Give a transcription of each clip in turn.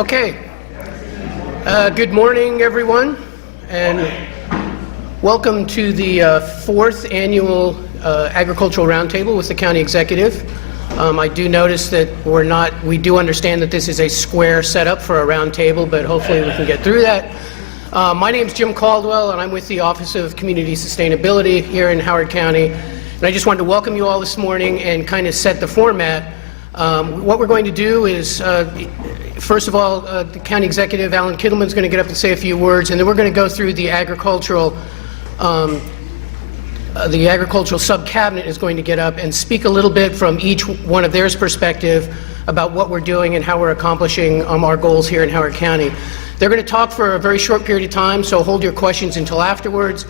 Okay. Good morning, everyone, and welcome to the fourth annual Agricultural Roundtable with the County Executive. I do notice that we do understand that this is a square setup for a roundtable, but hopefully we can get through that. My name is Jim Caldwell, and I'm with the Office of Community Sustainability here in Howard County. And I just wanted to welcome you all this morning and kind of set the format. What we're going to do is, first of all, the County Executive, Alan Kittleman, is going to get up and say a few words, and then we're going to go through the agricultural sub-cabinet is going to get up and speak a little bit from each one of their perspective about what we're doing and how we're accomplishing our goals here in Howard County. They're going to talk for a very short period of time, so hold your questions until afterwards.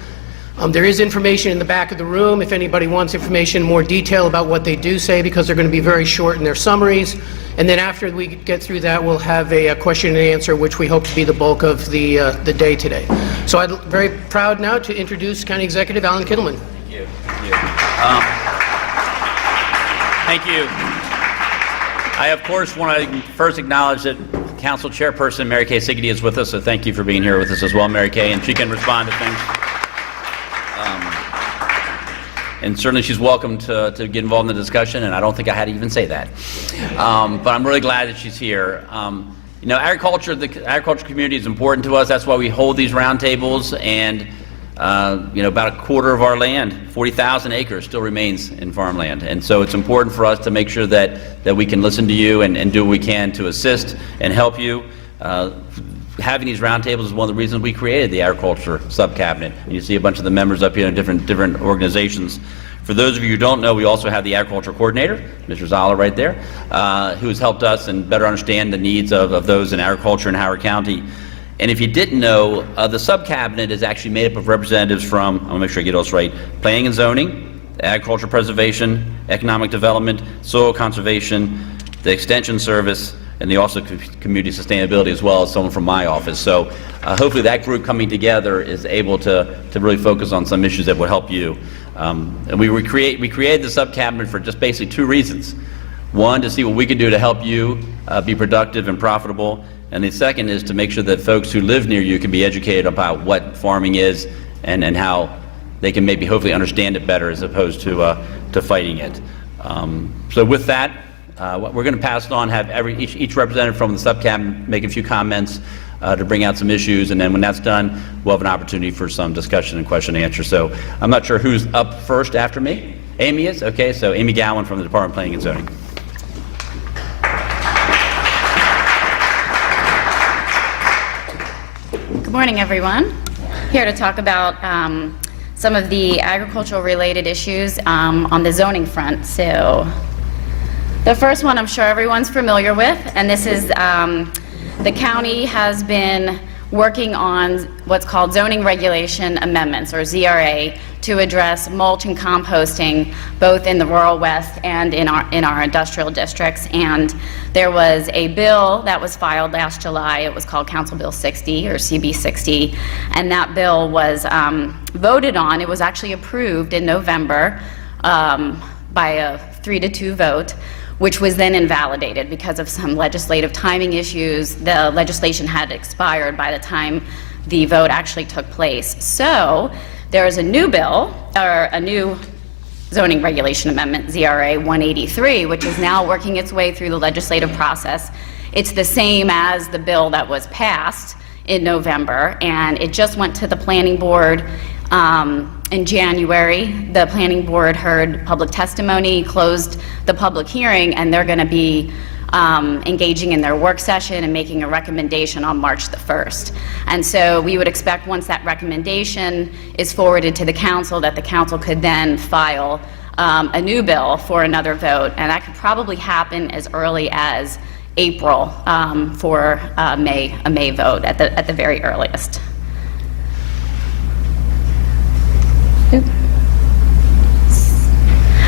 There is information in the back of the room if anybody wants information, more detail about what they do say, because they're going to be very short in their summaries. And then after we get through that, we'll have a question and answer, which we hope to be the bulk of the day today. So I'm very proud now to introduce County Executive Alan Kittleman. Thank you. Thank you. I, of course, want to first acknowledge that Council Chairperson Mary Kay Siggety is with us, so thank you for being here with us as well, Mary Kay, and she can respond to things. And certainly she's welcome to get involved in the discussion, and I don't think I had to even say that. But I'm really glad that she's here. You know, the agriculture community is important to us. That's why we hold these roundtables, and you know, about a quarter of our land, 40,000 acres, still remains in farmland. And so it's important for us to make sure that we can listen to you and do what we can to assist and help you. Having these roundtables is one of the reasons we created the agriculture sub-cabinet. You see a bunch of the members up here in different organizations. For those of you who don't know, we also have the agriculture coordinator, Mr. Zala right there, who has helped us and better understand the needs of those in agriculture in Howard County. And if you didn't know, the sub-cabinet is actually made up of representatives from, I want to make sure I get all this right, planning and zoning, agriculture preservation, economic development, soil conservation, the extension service, and also community sustainability, as well as someone from my office. So hopefully that group coming together is able to really focus on some issues that will help you. And we created the sub-cabinet for just basically two reasons. One, to see what we can do to help you be productive and profitable. And the second is to make sure that folks who live near you can be educated about what farming is and how they can maybe hopefully understand it better as opposed to fighting it. So with that, we're going to pass it on, have each representative from the sub-cabinet make a few comments to bring out some issues, and then when that's done, we'll have an opportunity for some discussion and question and answer. So I'm not sure who's up first after me. Amy is? Okay, so Amy Gowan from the Department of Planning and Zoning. Good morning, everyone. Here to talk about some of the agricultural related issues on the zoning front. So the first one I'm sure everyone's familiar with, and this is the county has been working on what's called zoning regulation amendments, or ZRA, to address mulch and composting both in the rural west and in our industrial districts. And there was a bill that was filed last July. It was called Council Bill 60, or CB 60, and that bill was voted on. It was actually approved in November by a 3-2 vote, which was then invalidated because of some legislative timing issues. The legislation had expired by the time the vote actually took place. So there is a new bill, or a new zoning regulation amendment, ZRA 183, which is now working its way through the legislative process. It's the same as the bill that was passed in November, and it just went to the planning board in January. The planning board heard public testimony, closed the public hearing, and they're going to be engaging in their work session and making a recommendation on March the 1st. And so we would expect, once that recommendation is forwarded to the council, that the council could then file a new bill for another vote, and that could probably happen as early as April for a May vote at the very earliest.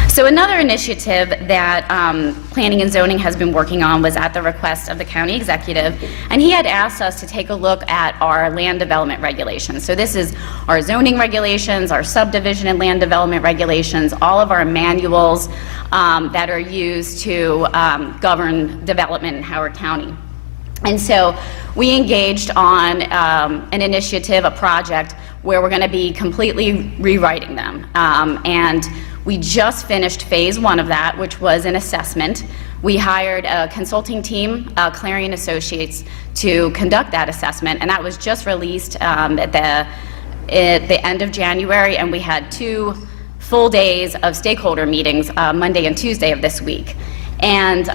So another initiative that Planning and Zoning has been working on was at the request of the county executive, and he had asked us to take a look at our land development regulations. So this is our zoning regulations, our subdivision and land development regulations, all of our manuals that are used to govern development in Howard County. And so we engaged on an initiative, a project, where we're going to be completely rewriting them. And we just finished phase 1 of that, which was an assessment. We hired a consulting team, Clarion Associates, to conduct that assessment, and that was just released at the end of January, and we had 2 full days of stakeholder meetings, Monday and Tuesday of this week. And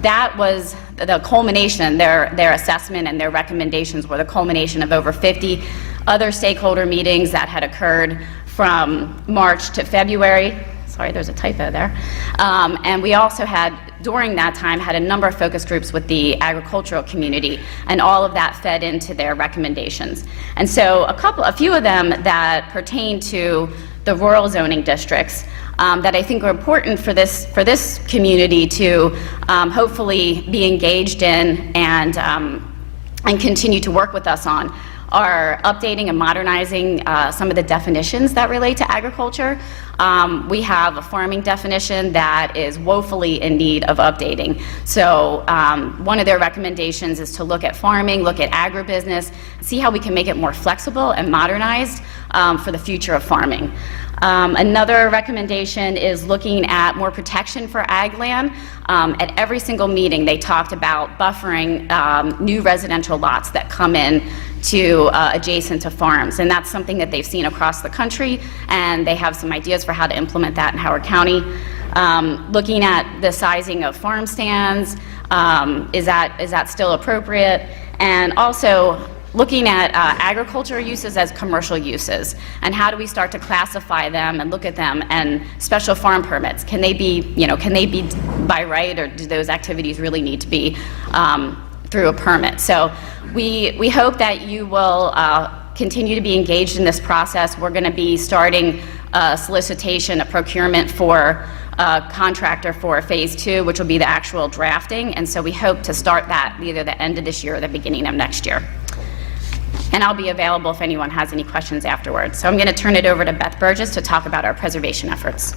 that was the culmination, their assessment and their recommendations were the culmination of over 50 other stakeholder meetings that had occurred from March to February. Sorry, there's a typo there. And we also had, during that time, had a number of focus groups with the agricultural community, and all of that fed into their recommendations. And so a few of them that pertain to the rural zoning districts that I think are important for this community to hopefully be engaged in and continue to work with us on are updating and modernizing some of the definitions that relate to agriculture. We have a farming definition that is woefully in need of updating. So one of their recommendations is to look at farming, look at agribusiness, see how we can make it more flexible and modernized for the future of farming. Another recommendation is looking at more protection for ag land. At every single meeting, they talked about buffering new residential lots that come in to adjacent to farms, and that's something that they've seen across the country, and they have some ideas for how to implement that in Howard County. Looking at the sizing of farm stands, is that still appropriate? And also looking at agriculture uses as commercial uses, and how do we start to classify them and look at them, and special farm permits, can they be by right, or do those activities really need to be through a permit? So we hope that you will continue to be engaged in this process. We're going to be starting a solicitation, a procurement for a contractor for phase 2, which will be the actual drafting, and so we hope to start that either the end of this year or the beginning of next year. And I'll be available if anyone has any questions afterwards. So I'm going to turn it over to Beth Burgess to talk about our preservation efforts.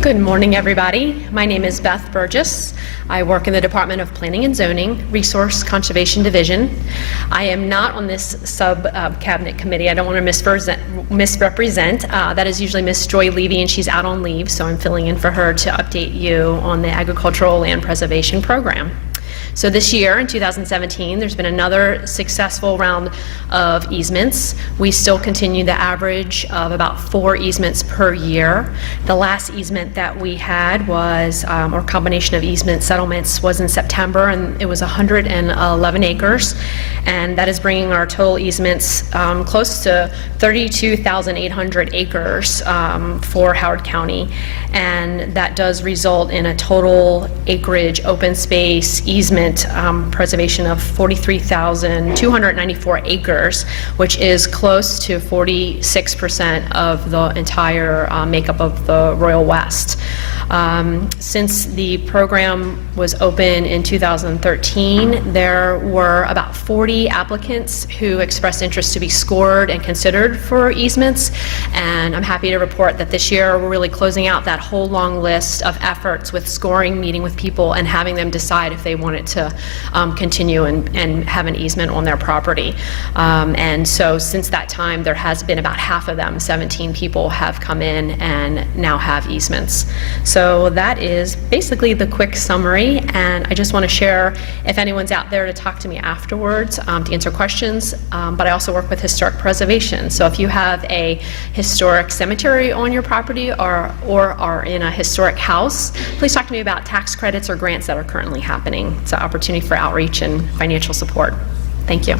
Good morning, everybody. My name is Beth Burgess. I work in the Department of Planning and Zoning, Resource Conservation Division. I am not on this sub-cabinet committee. I don't want to misrepresent. That is usually Miss Joy Levy, and she's out on leave, so I'm filling in for her to update you on the Agricultural Land Preservation Program. So this year, in 2017, there's been another successful round of easements. We still continue the average of about 4 easements per year. The last easement that we had was, or combination of easement settlements, was in September, and it was 111 acres. And that is bringing our total easements close to 32,800 acres for Howard County. And that does result in a total acreage, open space, easement preservation of 43,294 acres, which is close to 46% of the entire makeup of the Royal West. Since the program was open in 2013, there were about 40 applicants who expressed interest to be scored and considered for easements, and I'm happy to report that this year we're really closing out that whole long list of efforts with scoring, meeting with people, and having them decide if they wanted to continue and have an easement on their property. And so since that time, there has been about half of them, 17 people, have come in and now have easements. So that is basically the quick summary, and I just want to share, if anyone's out there, to talk to me afterwards to answer questions, but I also work with historic preservation. So if you have a historic cemetery on your property or are in a historic house, please talk to me about tax credits or grants that are currently happening. It's an opportunity for outreach and financial support. Thank you.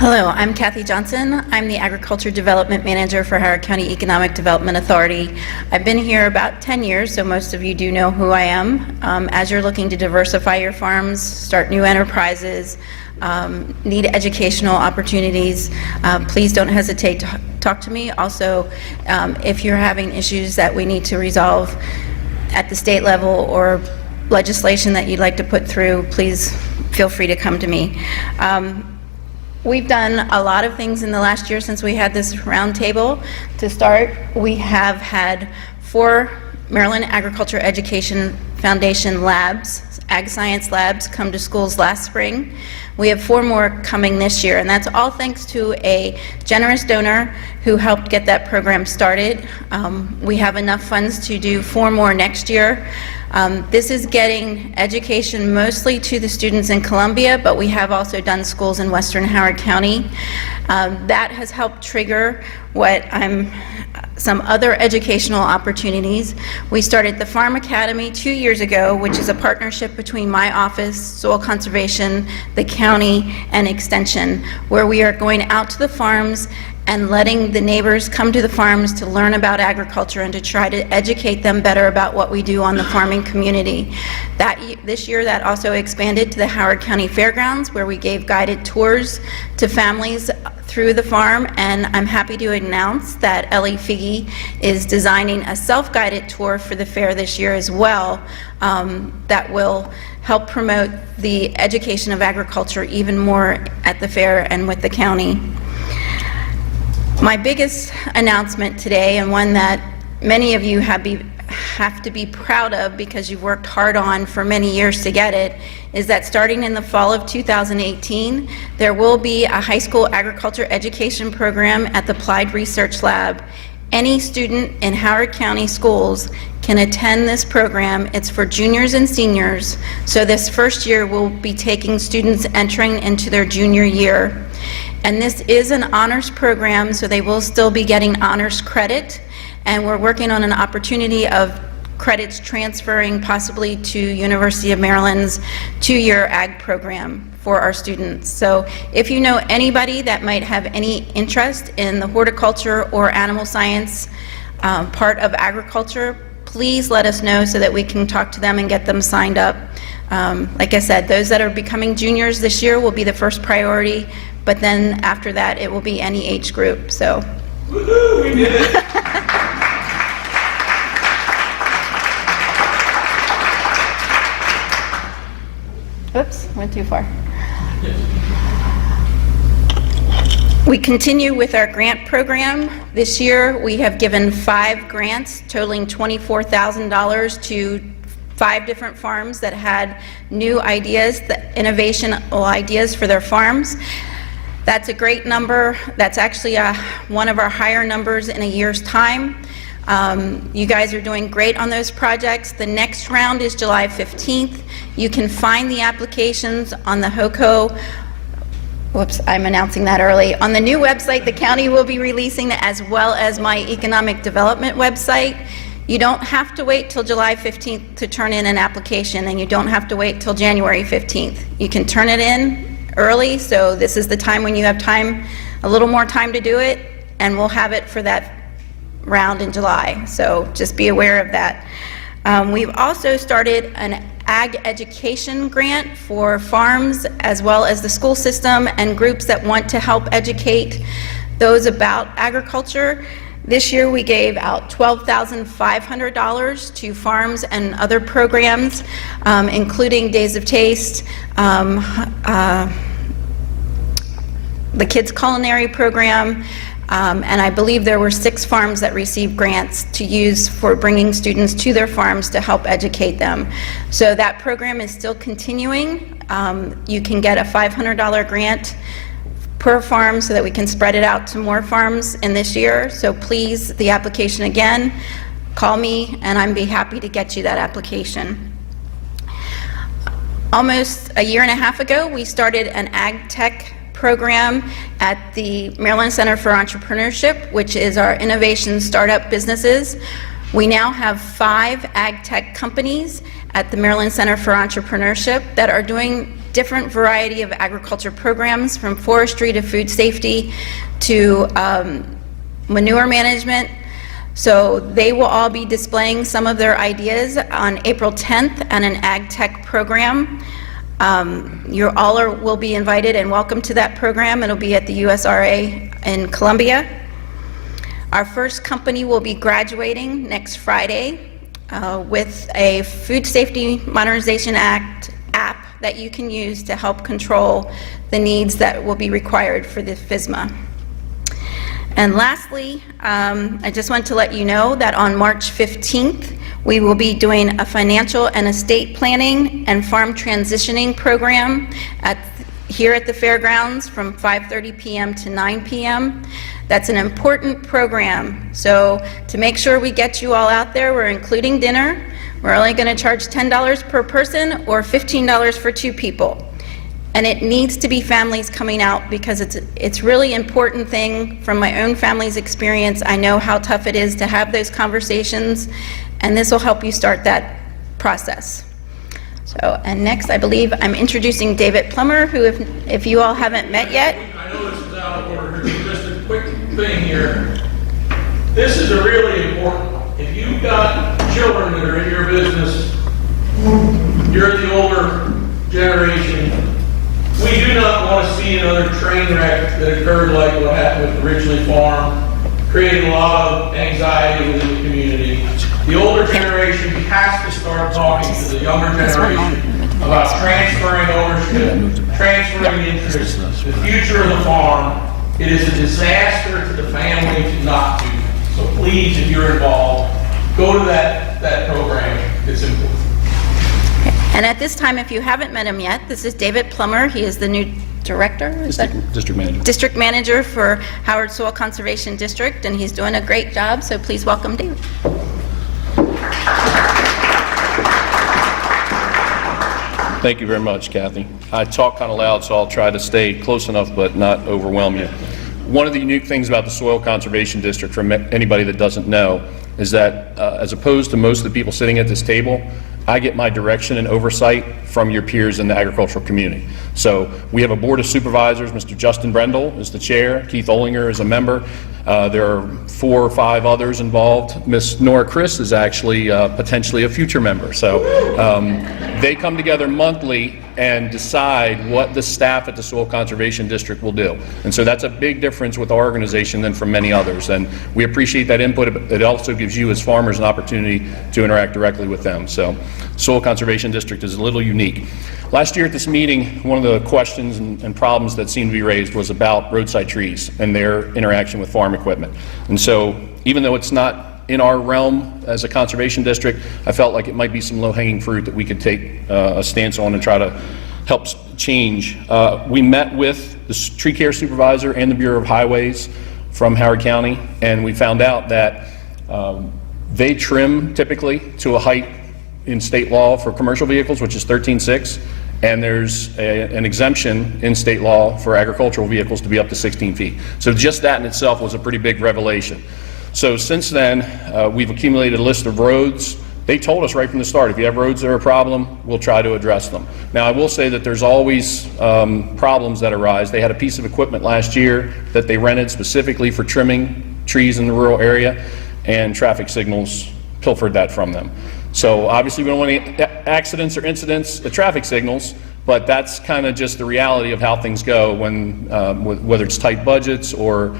Hello, I'm Kathy Johnson. I'm the Agriculture Development Manager for Howard County Economic Development Authority. I've been here about 10 years, so most of you do know who I am. As you're looking to diversify your farms, start new enterprises, need educational opportunities, please don't hesitate to talk to me. Also, if you're having issues that we need to resolve at the state level or legislation that you'd like to put through, please feel free to come to me. We've done a lot of things in the last year since we had this roundtable. To start, we have had 4 Maryland Agriculture Education Foundation labs, ag science labs, come to schools last spring. We have 4 more coming this year, and that's all thanks to a generous donor who helped get that program started. We have enough funds to do 4 more next year. This is getting education mostly to the students in Columbia, but we have also done schools in Western Howard County. That has helped trigger some other educational opportunities. We started the Farm Academy 2 years ago, which is a partnership between my office, Soil Conservation, the county, and Extension, where we are going out to the farms and letting the neighbors come to the farms to learn about agriculture and to try to educate them better about what we do on the farming community. This year that also expanded to the Howard County Fairgrounds, where we gave guided tours to families through the farm, and I'm happy to announce that Ellie Figge is designing a self-guided tour for the fair this year as well, that will help promote the education of agriculture even more at the fair and with the county. My biggest announcement today, and one that many of you have to be proud of because you've worked hard on for many years to get it, is that starting in the fall of 2018, there will be a high school agriculture education program at the Applied Research Lab. Any student in Howard County schools can attend this program. It's for juniors and seniors, so this first year will be taking students entering into their junior year. And this is an honors program, so they will still be getting honors credit, and we're working on an opportunity of credits transferring possibly to University of Maryland's 2-year ag program for our students. So if you know anybody that might have any interest in the horticulture or animal science part of agriculture, please let us know so that we can talk to them and get them signed up. Like I said, those that are becoming juniors this year will be the first priority, but then after that it will be any age group. So oops, went too far. We continue with our grant program. This year we have given 5 grants totaling $24,000 to 5 different farms that had new ideas, innovational ideas for their farms. That's a great number. That's actually one of our higher numbers in a year's time. You guys are doing great on those projects. The next round is July 15th. You can find the applications on the HOCO. Whoops, I'm announcing that early. On the new website the county will be releasing, as well as my economic development website. You don't have to wait till July 15th to turn in an application, and you don't have to wait till January 15th. You can turn it in early, so this is the time when you have time, a little more time to do it, and we'll have it for that round in July. So just be aware of that. We've also started an ag education grant for farms as well as the school system and groups that want to help educate those about agriculture. This year we gave out $12,500 to farms and other programs, including Days of Taste, the Kids Culinary Program, and I believe there were 6 farms that received grants to use for bringing students to their farms to help educate them. So that program is still continuing. You can get a $500 grant per farm so that we can spread it out to more farms in this year. So please, the application again, call me and I'd be happy to get you that application. Almost a year and a half ago, we started an ag tech program at the Maryland Center for Entrepreneurship, which is our innovation startup businesses. We now have 5 ag tech companies at the Maryland Center for Entrepreneurship that are doing different variety of agriculture programs, from forestry to food safety to manure management. So they will all be displaying some of their ideas on April 10th at an ag tech program. You all will be invited and welcome to that program. It'll be at the USRA in Columbia. Our first company will be graduating next Friday with a Food Safety Modernization Act app that you can use to help control the needs that will be required for the FSMA. And lastly, I just want to let you know that on March 15th, we will be doing a financial and estate planning and farm transitioning program here at the fairgrounds from 5:30 p.m. to 9 p.m. That's an important program. So to make sure we get you all out there, we're including dinner. We're only going to charge $10 per person or $15 for 2 people. And it needs to be families coming out because it's really important thing from my own family's experience. I know how tough it is to have those conversations, and this will help you start that process. So, and next I believe I'm introducing David Plummer, who if you all haven't met yet. I know this is out of order, just a quick thing here. This is a really important one. If you've got children that are in your business, you're the older generation, we do not want to see another train wreck that occurred like what happened with the Ridgely Farm, creating a lot of anxiety within the community. The older generation has to start talking to the younger generation about transferring ownership, transferring interest, the future of the farm. It is a disaster to the family to not do that. So please, if you're involved, go to that program. It's important. And at this time, if you haven't met him yet, this is David Plummer. He is the new director, is that? District manager. District manager for Howard Soil Conservation District, and he's doing a great job, so please welcome David. Thank you very much, Kathy. I talk kind of loud, so I'll try to stay close enough but not overwhelm you. One of the unique things about the Soil Conservation District, for anybody that doesn't know, is that as opposed to most of the people sitting at this table, I get my direction and oversight from your peers in the agricultural community. So we have a board of supervisors. Mr. Justin Brendel is the chair. Keith Olinger is a member. There are 4 or 5 others involved. Miss Nora Chris is actually potentially a future member. So they come together monthly and decide what the staff at the Soil Conservation District will do. And so that's a big difference with our organization than from many others. And we appreciate that input. It also gives you as farmers an opportunity to interact directly with them. So Soil Conservation District is a little unique. Last year at this meeting, one of the questions and problems that seemed to be raised was about roadside trees and their interaction with farm equipment. And so even though it's not in our realm as a conservation district, I felt like it might be some low-hanging fruit that we could take a stance on and try to help change. We met with the tree care supervisor and the Bureau of Highways from Howard County, and we found out that they trim typically to a height in state law for commercial vehicles, which is 13.6, and there's an exemption in state law for agricultural vehicles to be up to 16 feet. So just that in itself was a pretty big revelation. So since then, we've accumulated a list of roads. They told us right from the start, if you have roads that are a problem, we'll try to address them. Now, I will say that there's always problems that arise. They had a piece of equipment last year that they rented specifically for trimming trees in the rural area, and traffic signals pilfered that from them. So obviously we don't want any accidents or incidents at traffic signals, but that's kind of just the reality of how things go when, whether it's tight budgets or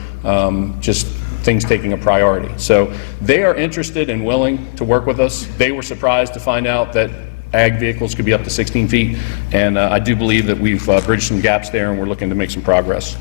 just things taking a priority. So they are interested and willing to work with us. They were surprised to find out that ag vehicles could be up to 16 feet, and I do believe that we've bridged some gaps there and we're looking to make some progress.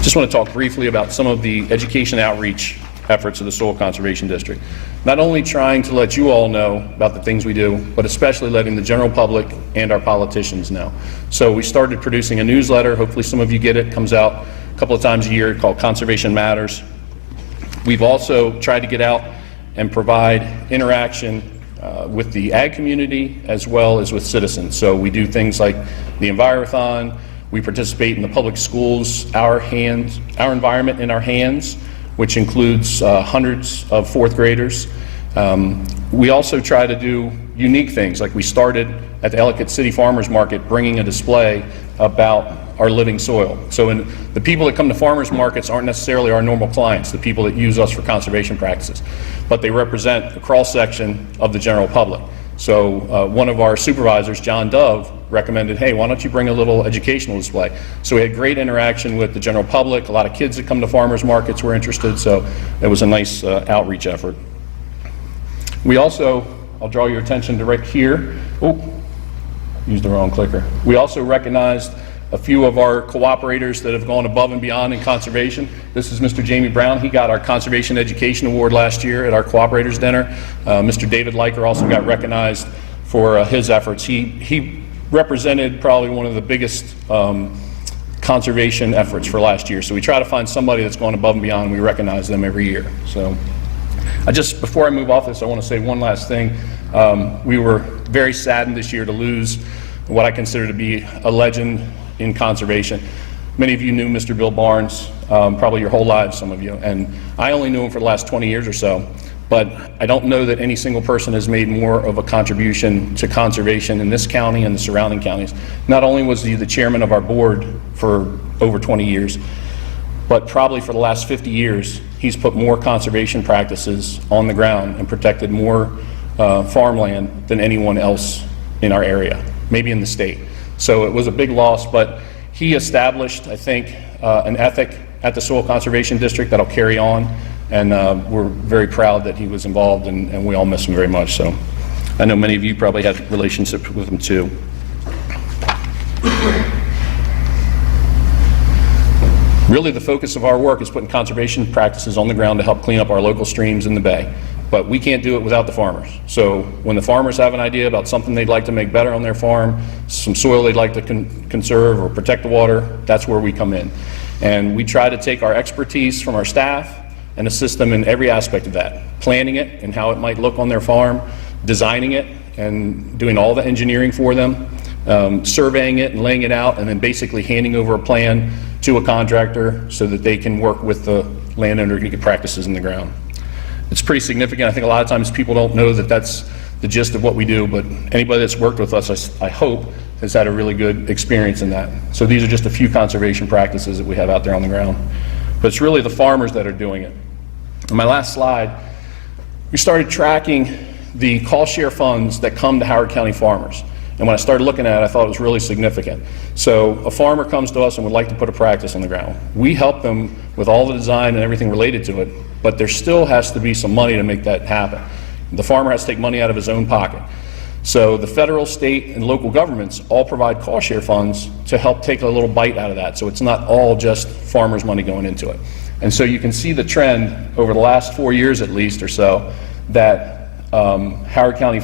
Just want to talk briefly about some of the education outreach efforts of the Soil Conservation District. Not only trying to let you all know about the things we do, but especially letting the general public and our politicians know. So we started producing a newsletter. Hopefully some of you get it. It comes out a couple of times a year called Conservation Matters. We've also tried to get out and provide interaction with the ag community as well as with citizens. So we do things like the Envirothon. We participate in the public schools, Our Environment in Our Hands, which includes hundreds of 4th graders. We also try to do unique things, like we started at the Ellicott City Farmers Market bringing a display about our living soil. So the people that come to farmers markets aren't necessarily our normal clients, the people that use us for conservation practices, but they represent a cross-section of the general public. So one of our supervisors, John Dove, recommended, hey, why don't you bring a little educational display? So we had great interaction with the general public. A lot of kids that come to farmers markets were interested, so it was a nice outreach effort. We also, I'll draw your attention to right here. Oh, used the wrong clicker. We also recognized a few of our cooperators that have gone above and beyond in conservation. This is Mr. Jamie Brown. He got our Conservation Education Award last year at our Cooperators Dinner. Mr. David Liker also got recognized for his efforts. He represented probably one of the biggest conservation efforts for last year. So we try to find somebody that's gone above and beyond, and we recognize them every year. So before I move off this, I want to say one last thing. We were very saddened this year to lose what I consider to be a legend in conservation. Many of you knew Mr. Bill Barnes, probably your whole lives, some of you, and I only knew him for the last 20 years or so, but I don't know that any single person has made more of a contribution to conservation in this county and the surrounding counties. Not only was he the chairman of our board for over 20 years, but probably for the last 50 years, he's put more conservation practices on the ground and protected more farmland than anyone else in our area, maybe in the state. So it was a big loss, but he established, I think, an ethic at the Soil Conservation District that'll carry on, and we're very proud that he was involved, and we all miss him very much. So I know many of you probably had relationships with him too. Really, the focus of our work is putting conservation practices on the ground to help clean up our local streams in the bay. But we can't do it without the farmers. So when the farmers have an idea about something they'd like to make better on their farm, some soil they'd like to conserve or protect the water, that's where we come in. And we try to take our expertise from our staff and assist them in every aspect of that. Planning it and how it might look on their farm, designing it and doing all the engineering for them, surveying it and laying it out, and then basically handing over a plan to a contractor so that they can work with the landowner to get practices in the ground. It's pretty significant. I think a lot of times people don't know that that's the gist of what we do, but anybody that's worked with us, I hope, has had a really good experience in that. So these are just a few conservation practices that we have out there on the ground. But it's really the farmers that are doing it. On my last slide, we started tracking the cost share funds that come to Howard County farmers. And when I started looking at it, I thought it was really significant. So a farmer comes to us and would like to put a practice on the ground. We help them with all the design and everything related to it, but there still has to be some money to make that happen. The farmer has to take money out of his own pocket. So the federal, state, and local governments all provide cost share funds to help take a little bite out of that. So it's not all just farmers' money going into it. And so you can see the trend over the last 4 years at least or so that Howard County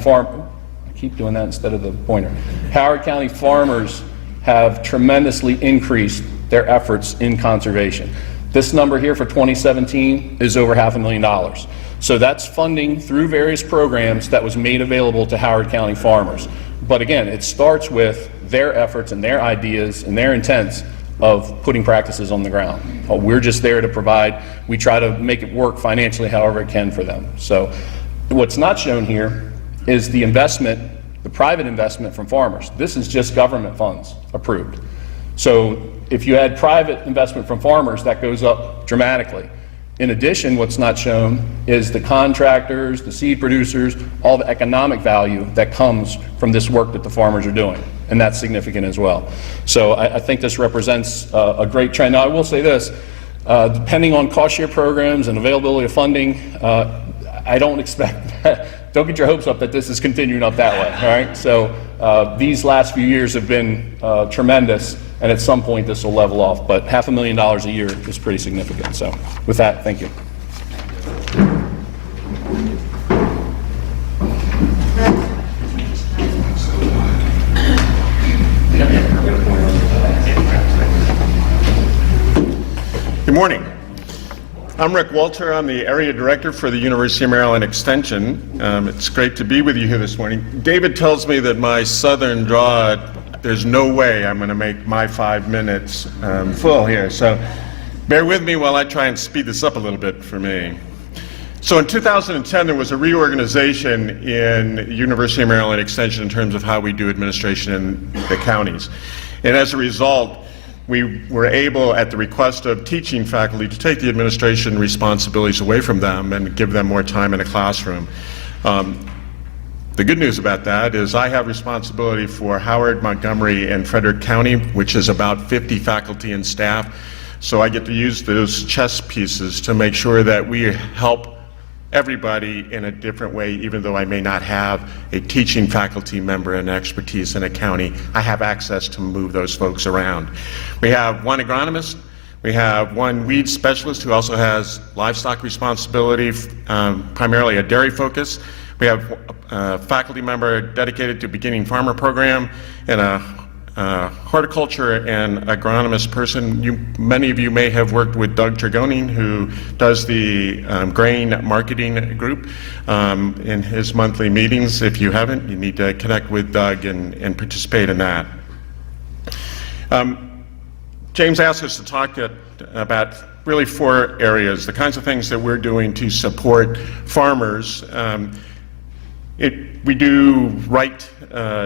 keep doing that instead of the pointer. Howard County farmers have tremendously increased their efforts in conservation. This number here for 2017 is over $500,000. So that's funding through various programs that was made available to Howard County farmers. But again, it starts with their efforts and their ideas and their intents of putting practices on the ground. We're just there to provide. We try to make it work financially however it can for them. So what's not shown here is the investment, the private investment from farmers. This is just government funds approved. So if you add private investment from farmers, that goes up dramatically. In addition, what's not shown is the contractors, the seed producers, all the economic value that comes from this work that the farmers are doing, and that's significant as well. So I think this represents a great trend. Now I will say this, depending on cost share programs and availability of funding, I don't expect that. Don't get your hopes up that this is continuing up that way, all right? So these last few years have been tremendous, and at some point this will level off, but $500,000 a year is pretty significant. So with that, thank you. Good morning. I'm Rick Walter. I'm the Area Director for the University of Maryland Extension. It's great to be with you here this morning. David tells me that my southern draw, there's no way I'm going to make my 5 minutes full here. So bear with me while I try and speed this up a little bit for me. So in 2010, there was a reorganization in University of Maryland Extension in terms of how we do administration in the counties. And as a result, we were able, at the request of teaching faculty, to take the administration responsibilities away from them and give them more time in a classroom. The good news about that is I have responsibility for Howard, Montgomery, and Frederick County, which is about 50 faculty and staff. So I get to use those chess pieces to make sure that we help everybody in a different way, even though I may not have a teaching faculty member and expertise in a county. I have access to move those folks around. We have one agronomist. We have one weed specialist who also has livestock responsibility, primarily a dairy focus. We have a faculty member dedicated to beginning farmer program and a horticulture and agronomist person. Many of you may have worked with Doug Tregoning, who does the grain marketing group in his monthly meetings. If you haven't, you need to connect with Doug and participate in that. James asked us to talk about really 4 areas, the kinds of things that we're doing to support farmers. We do write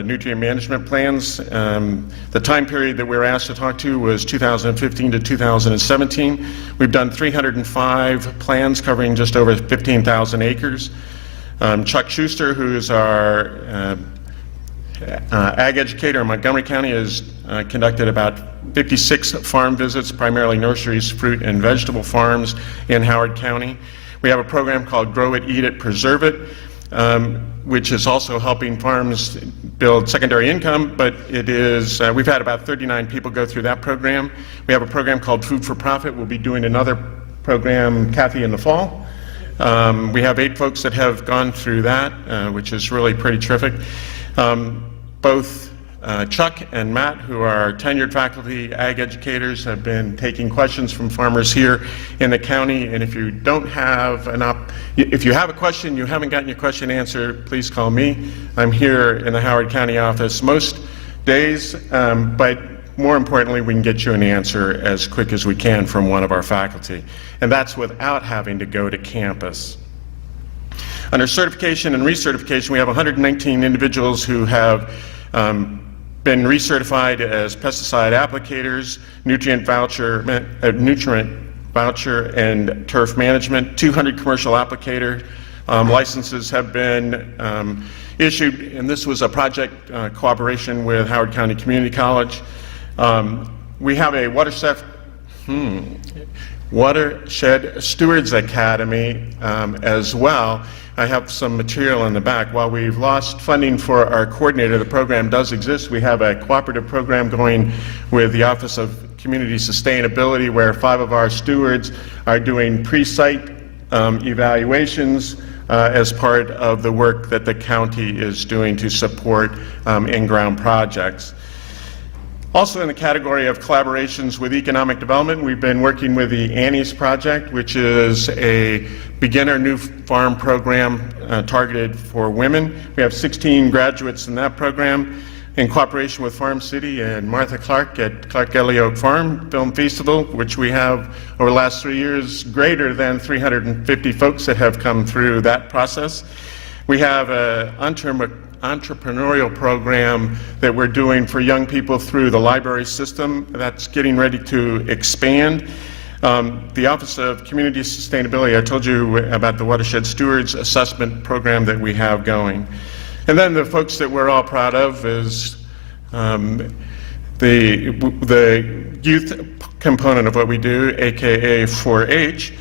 nutrient management plans. The time period that we were asked to talk to was 2015 to 2017. We've done 305 plans covering just over 15,000 acres. Chuck Schuster, who is our ag educator in Montgomery County, has conducted about 56 farm visits, primarily nurseries, fruit and vegetable farms in Howard County. We have a program called Grow It, Eat It, Preserve It, which is also helping farms build secondary income, but it is, we've had about 39 people go through that program. We have a program called Food for Profit. We'll be doing another program, Kathy, in the fall. We have 8 folks that have gone through that, which is really pretty terrific. Both Chuck and Matt, who are tenured faculty ag educators, have been taking questions from farmers here in the county. And if you don't have if you have a question, you haven't gotten your question answered, please call me. I'm here in the Howard County office most days, but more importantly, we can get you an answer as quick as we can from one of our faculty. And that's without having to go to campus. Under certification and recertification, we have 119 individuals who have been recertified as pesticide applicators, nutrient voucher and turf management. 200 commercial applicator licenses have been issued, and this was a project cooperation with Howard County Community College. We have a Watershed Stewards Academy as well. I have some material in the back. While we've lost funding for our coordinator, the program does exist. We have a cooperative program going with the Office of Community Sustainability, where 5 of our stewards are doing pre-site evaluations as part of the work that the county is doing to support in-ground projects. Also in the category of collaborations with economic development, we've been working with the Annie's Project, which is a beginner new farm program targeted for women. We have 16 graduates in that program in cooperation with Farm City and Martha Clark at Clark Ellie Oak Farm Film Festival, which we have over the last 3 years, greater than 350 folks that have come through that process. We have an entrepreneurial program that we're doing for young people through the library system that's getting ready to expand. The Office of Community Sustainability, I told you about the Watershed Stewards Assessment Program that we have going. And then the folks that we're all proud of is the youth component of what we do, aka 4-H.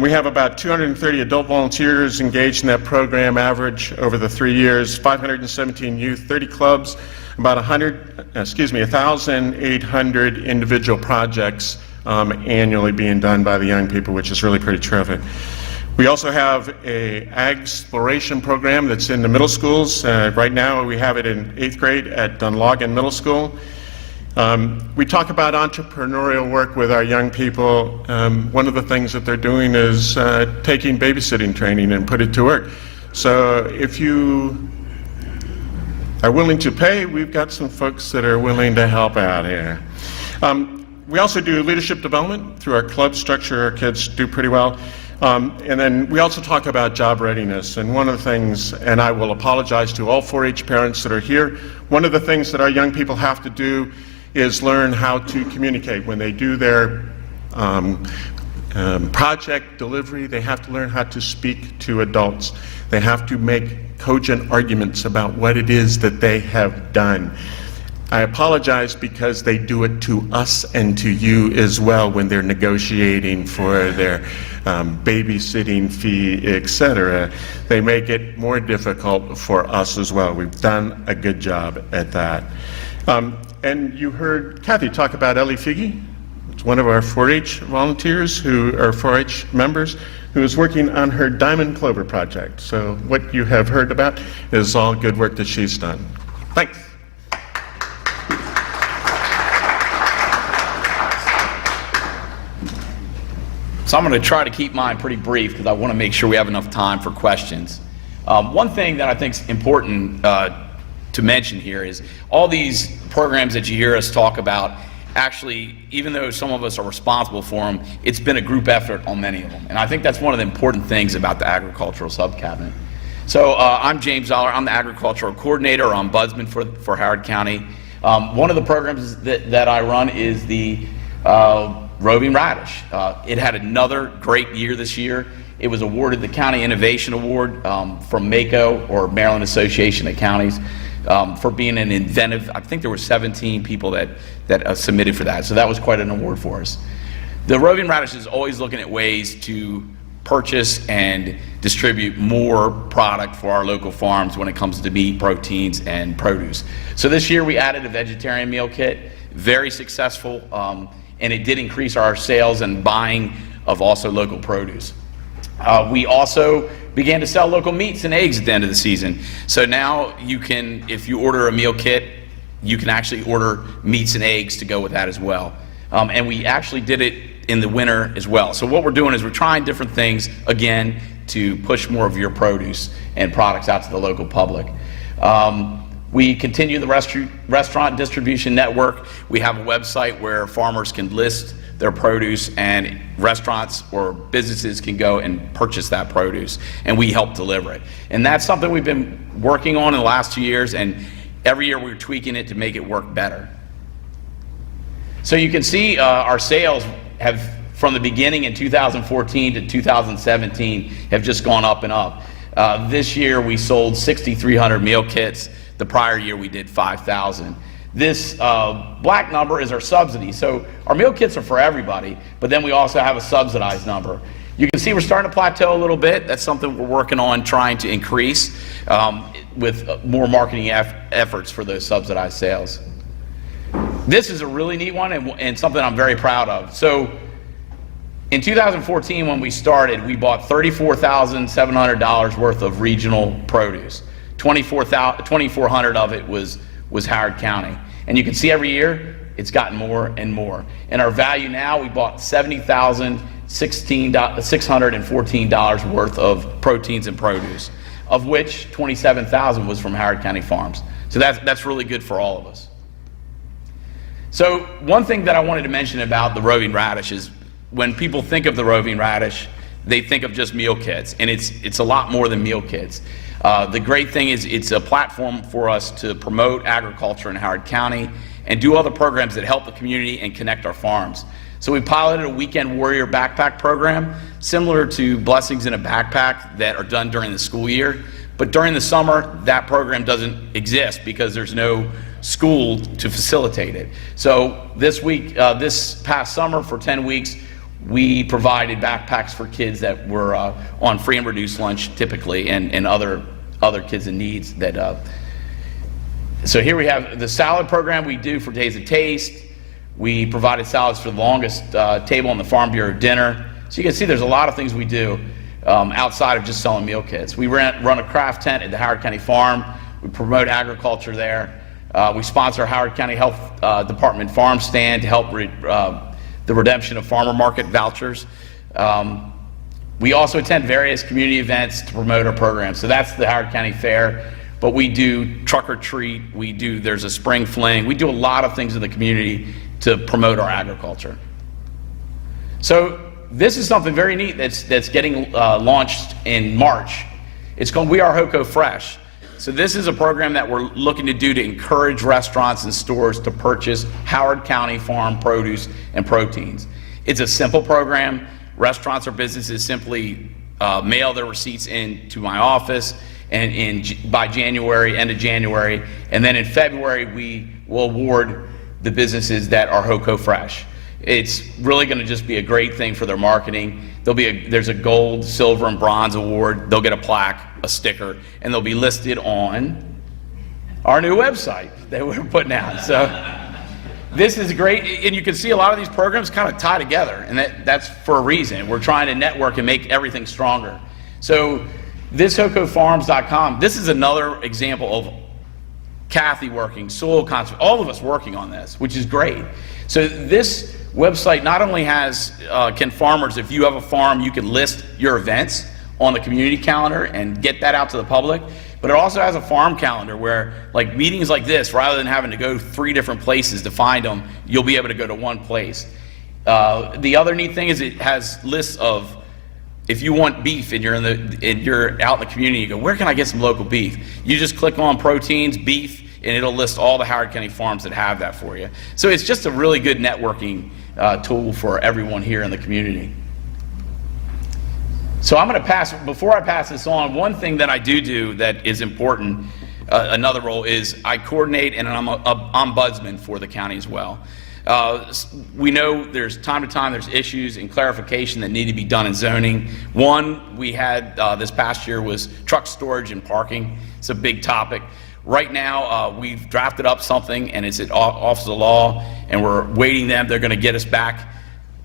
We have about 230 adult volunteers engaged in that program, average over the 3 years, 517 youth, 30 clubs, about 1,800 individual projects annually being done by the young people, which is really pretty terrific. We also have an ag exploration program that's in the middle schools. Right now we have it in 8th grade at Dunlogan Middle School. We talk about entrepreneurial work with our young people. One of the things that they're doing is taking babysitting training and put it to work. So if you are willing to pay, we've got some folks that are willing to help out here. We also do leadership development through our club structure. Our kids do pretty well. And then we also talk about job readiness. And one of the things, and I will apologize to all 4-H parents that are here, one of the things that our young people have to do is learn how to communicate when they do their project delivery. They have to learn how to speak to adults. They have to make cogent arguments about what it is that they have done. I apologize because they do it to us and to you as well when they're negotiating for their babysitting fee, etc. They make it more difficult for us as well. We've done a good job at that. And you heard Kathy talk about Ellie Figge. It's one of our 4-H volunteers who are 4-H members who is working on her Diamond Clover project. So what you have heard about is all good work that she's done. Thanks. So I'm going to try to keep mine pretty brief because I want to make sure we have enough time for questions. One thing that I think is important to mention here is all these programs that you hear us talk about, actually, even though some of us are responsible for them, it's been a group effort on many of them. And I think that's one of the important things about the agricultural sub-cabinet. So I'm James Zoller. I'm the agricultural coordinator or ombudsman for Howard County. One of the programs that I run is the roving radish. It had another great year this year. It was awarded the County Innovation Award from MACO, or Maryland Association of Counties, for being an inventive. I think there were 17 people that submitted for that, so that was quite an award for us. The roving radish is always looking at ways to purchase and distribute more product for our local farms when it comes to meat, proteins, and produce. So this year we added a vegetarian meal kit, very successful, and it did increase our sales and buying of also local produce. We also began to sell local meats and eggs at the end of the season. So now you can, if you order a meal kit, you can actually order meats and eggs to go with that as well. And we actually did it in the winter as well. So what we're doing is we're trying different things, again, to push more of your produce and products out to the local public. We continue the restaurant distribution network. We have a website where farmers can list their produce and restaurants or businesses can go and purchase that produce, and we help deliver it. And that's something we've been working on in the last 2 years, and every year we're tweaking it to make it work better. So you can see our sales have, from the beginning in 2014 to 2017, have just gone up and up. This year we sold 6,300 meal kits. The prior year we did 5,000. This black number is our subsidy. So our meal kits are for everybody, but then we also have a subsidized number. You can see we're starting to plateau a little bit. That's something we're working on trying to increase with more marketing efforts for those subsidized sales. This is a really neat one and something I'm very proud of. So in 2014, when we started, we bought $34,700 worth of regional produce. 2,400 of it was Howard County. And you can see every year, it's gotten more and more. And our value now, we bought $70,614 worth of proteins and produce, of which 27,000 was from Howard County farms. So that's really good for all of us. So one thing that I wanted to mention about the roving radish is when people think of the roving radish, they think of just meal kits, and it's a lot more than meal kits. The great thing is it's a platform for us to promote agriculture in Howard County and do other programs that help the community and connect our farms. So we piloted a Weekend Warrior backpack program, similar to Blessings in a Backpack that are done during the school year. But during the summer, that program doesn't exist because there's no school to facilitate it. So this past summer, for 10 weeks, we provided backpacks for kids that were on free and reduced lunch typically, and other kids in needs. So here we have the salad program we do for Days of Taste. We provided salads for the longest table on the Farm Bureau dinner. So you can see there's a lot of things we do outside of just selling meal kits. We run a craft tent at the Howard County Farm. We promote agriculture there. We sponsor Howard County Health Department farm stand to help the redemption of farmer market vouchers. We also attend various community events to promote our programs. So that's the Howard County Fair, but we do truck or treat, there's a spring fling. We do a lot of things in the community to promote our agriculture. So this is something very neat that's getting launched in March. It's called We Are HOCO Fresh. So this is a program that we're looking to do to encourage restaurants and stores to purchase Howard County farm produce and proteins. It's a simple program. Restaurants or businesses simply mail their receipts into my office and by January, end of January, and then in February we will award the businesses that are HOCO Fresh. It's really going to just be a great thing for their marketing. There's a gold, silver, and bronze award. They'll get a plaque, a sticker, and they'll be listed on our new website that we're putting out. So this is great, and you can see a lot of these programs kind of tie together, and that's for a reason. We're trying to network and make everything stronger. So this HOCOfarms.com, this is another example of Kathy working, soil conservation, all of us working on this, which is great. So this website not only has, can farmers, if you have a farm, you can list your events on the community calendar and get that out to the public, but it also has a farm calendar where, like meetings like this, rather than having to go 3 different places to find them, you'll be able to go to one place. The other neat thing is it has lists of, if you want beef and you're out in the community, you go, where can I get some local beef? You just click on proteins, beef, and it'll list all the Howard County farms that have that for you. So it's just a really good networking tool for everyone here in the community. So I'm going to pass, before I pass this on, one thing that I do that is important, another role is I coordinate and I'm an ombudsman for the county as well. We know there's time to time there's issues and clarification that need to be done in zoning. One we had this past year was truck storage and parking. It's a big topic. Right now we've drafted up something and it's at Office of Law and we're waiting them. They're going to get us back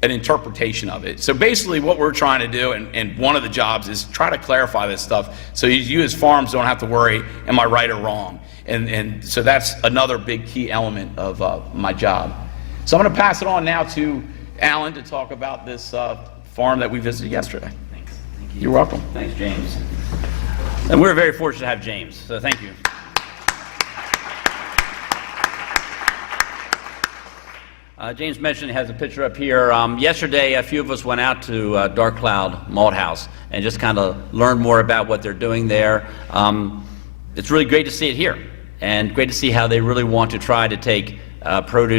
an interpretation of it. So basically what we're trying to do, and one of the jobs is try to clarify this stuff so you as farms don't have to worry, am I right or wrong? And so that's another big key element of my job. So I'm going to pass it on now to Alan to talk about this farm that we visited yesterday. Thanks. Thank you. You're welcome. Thanks, James. And we're very fortunate to have James, so thank you. James mentioned he has a picture up here. Yesterday, a few of us went out to Dark Cloud Malt House and just kind of learned more about what they're doing there. It's really great to see it here, and great to see how they really want to try to take crops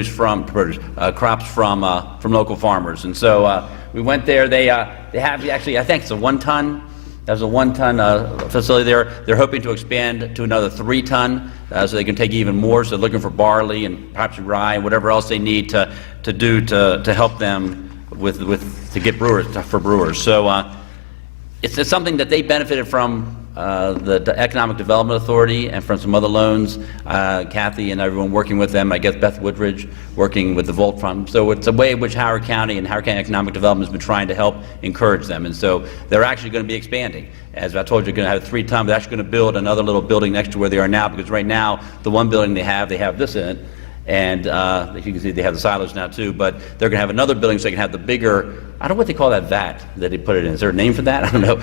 from local farmers. And so we went there. They have actually, I think it's a 1-ton. There's a 1-ton facility there. They're hoping to expand to another 3-ton, so they can take even more. So they're looking for barley and perhaps rye and whatever else they need to help them to get for brewers. So it's something that they benefited from the Economic Development Authority and from some other loans. Kathy and everyone working with them. I guess Beth Woodridge working with the Volt Fund. So it's a way in which Howard County and Howard County Economic Development has been trying to help encourage them. And so they're actually going to be expanding. As I told you, they're going to have a 3-ton. They're actually going to build another little building next to where they are now, because right now the one building they have this in it. And if you can see, they have the silos now too, but they're going to have another building so they can have the bigger, I don't know what they call that vat that they put it in. Is there a name for that? I don't know.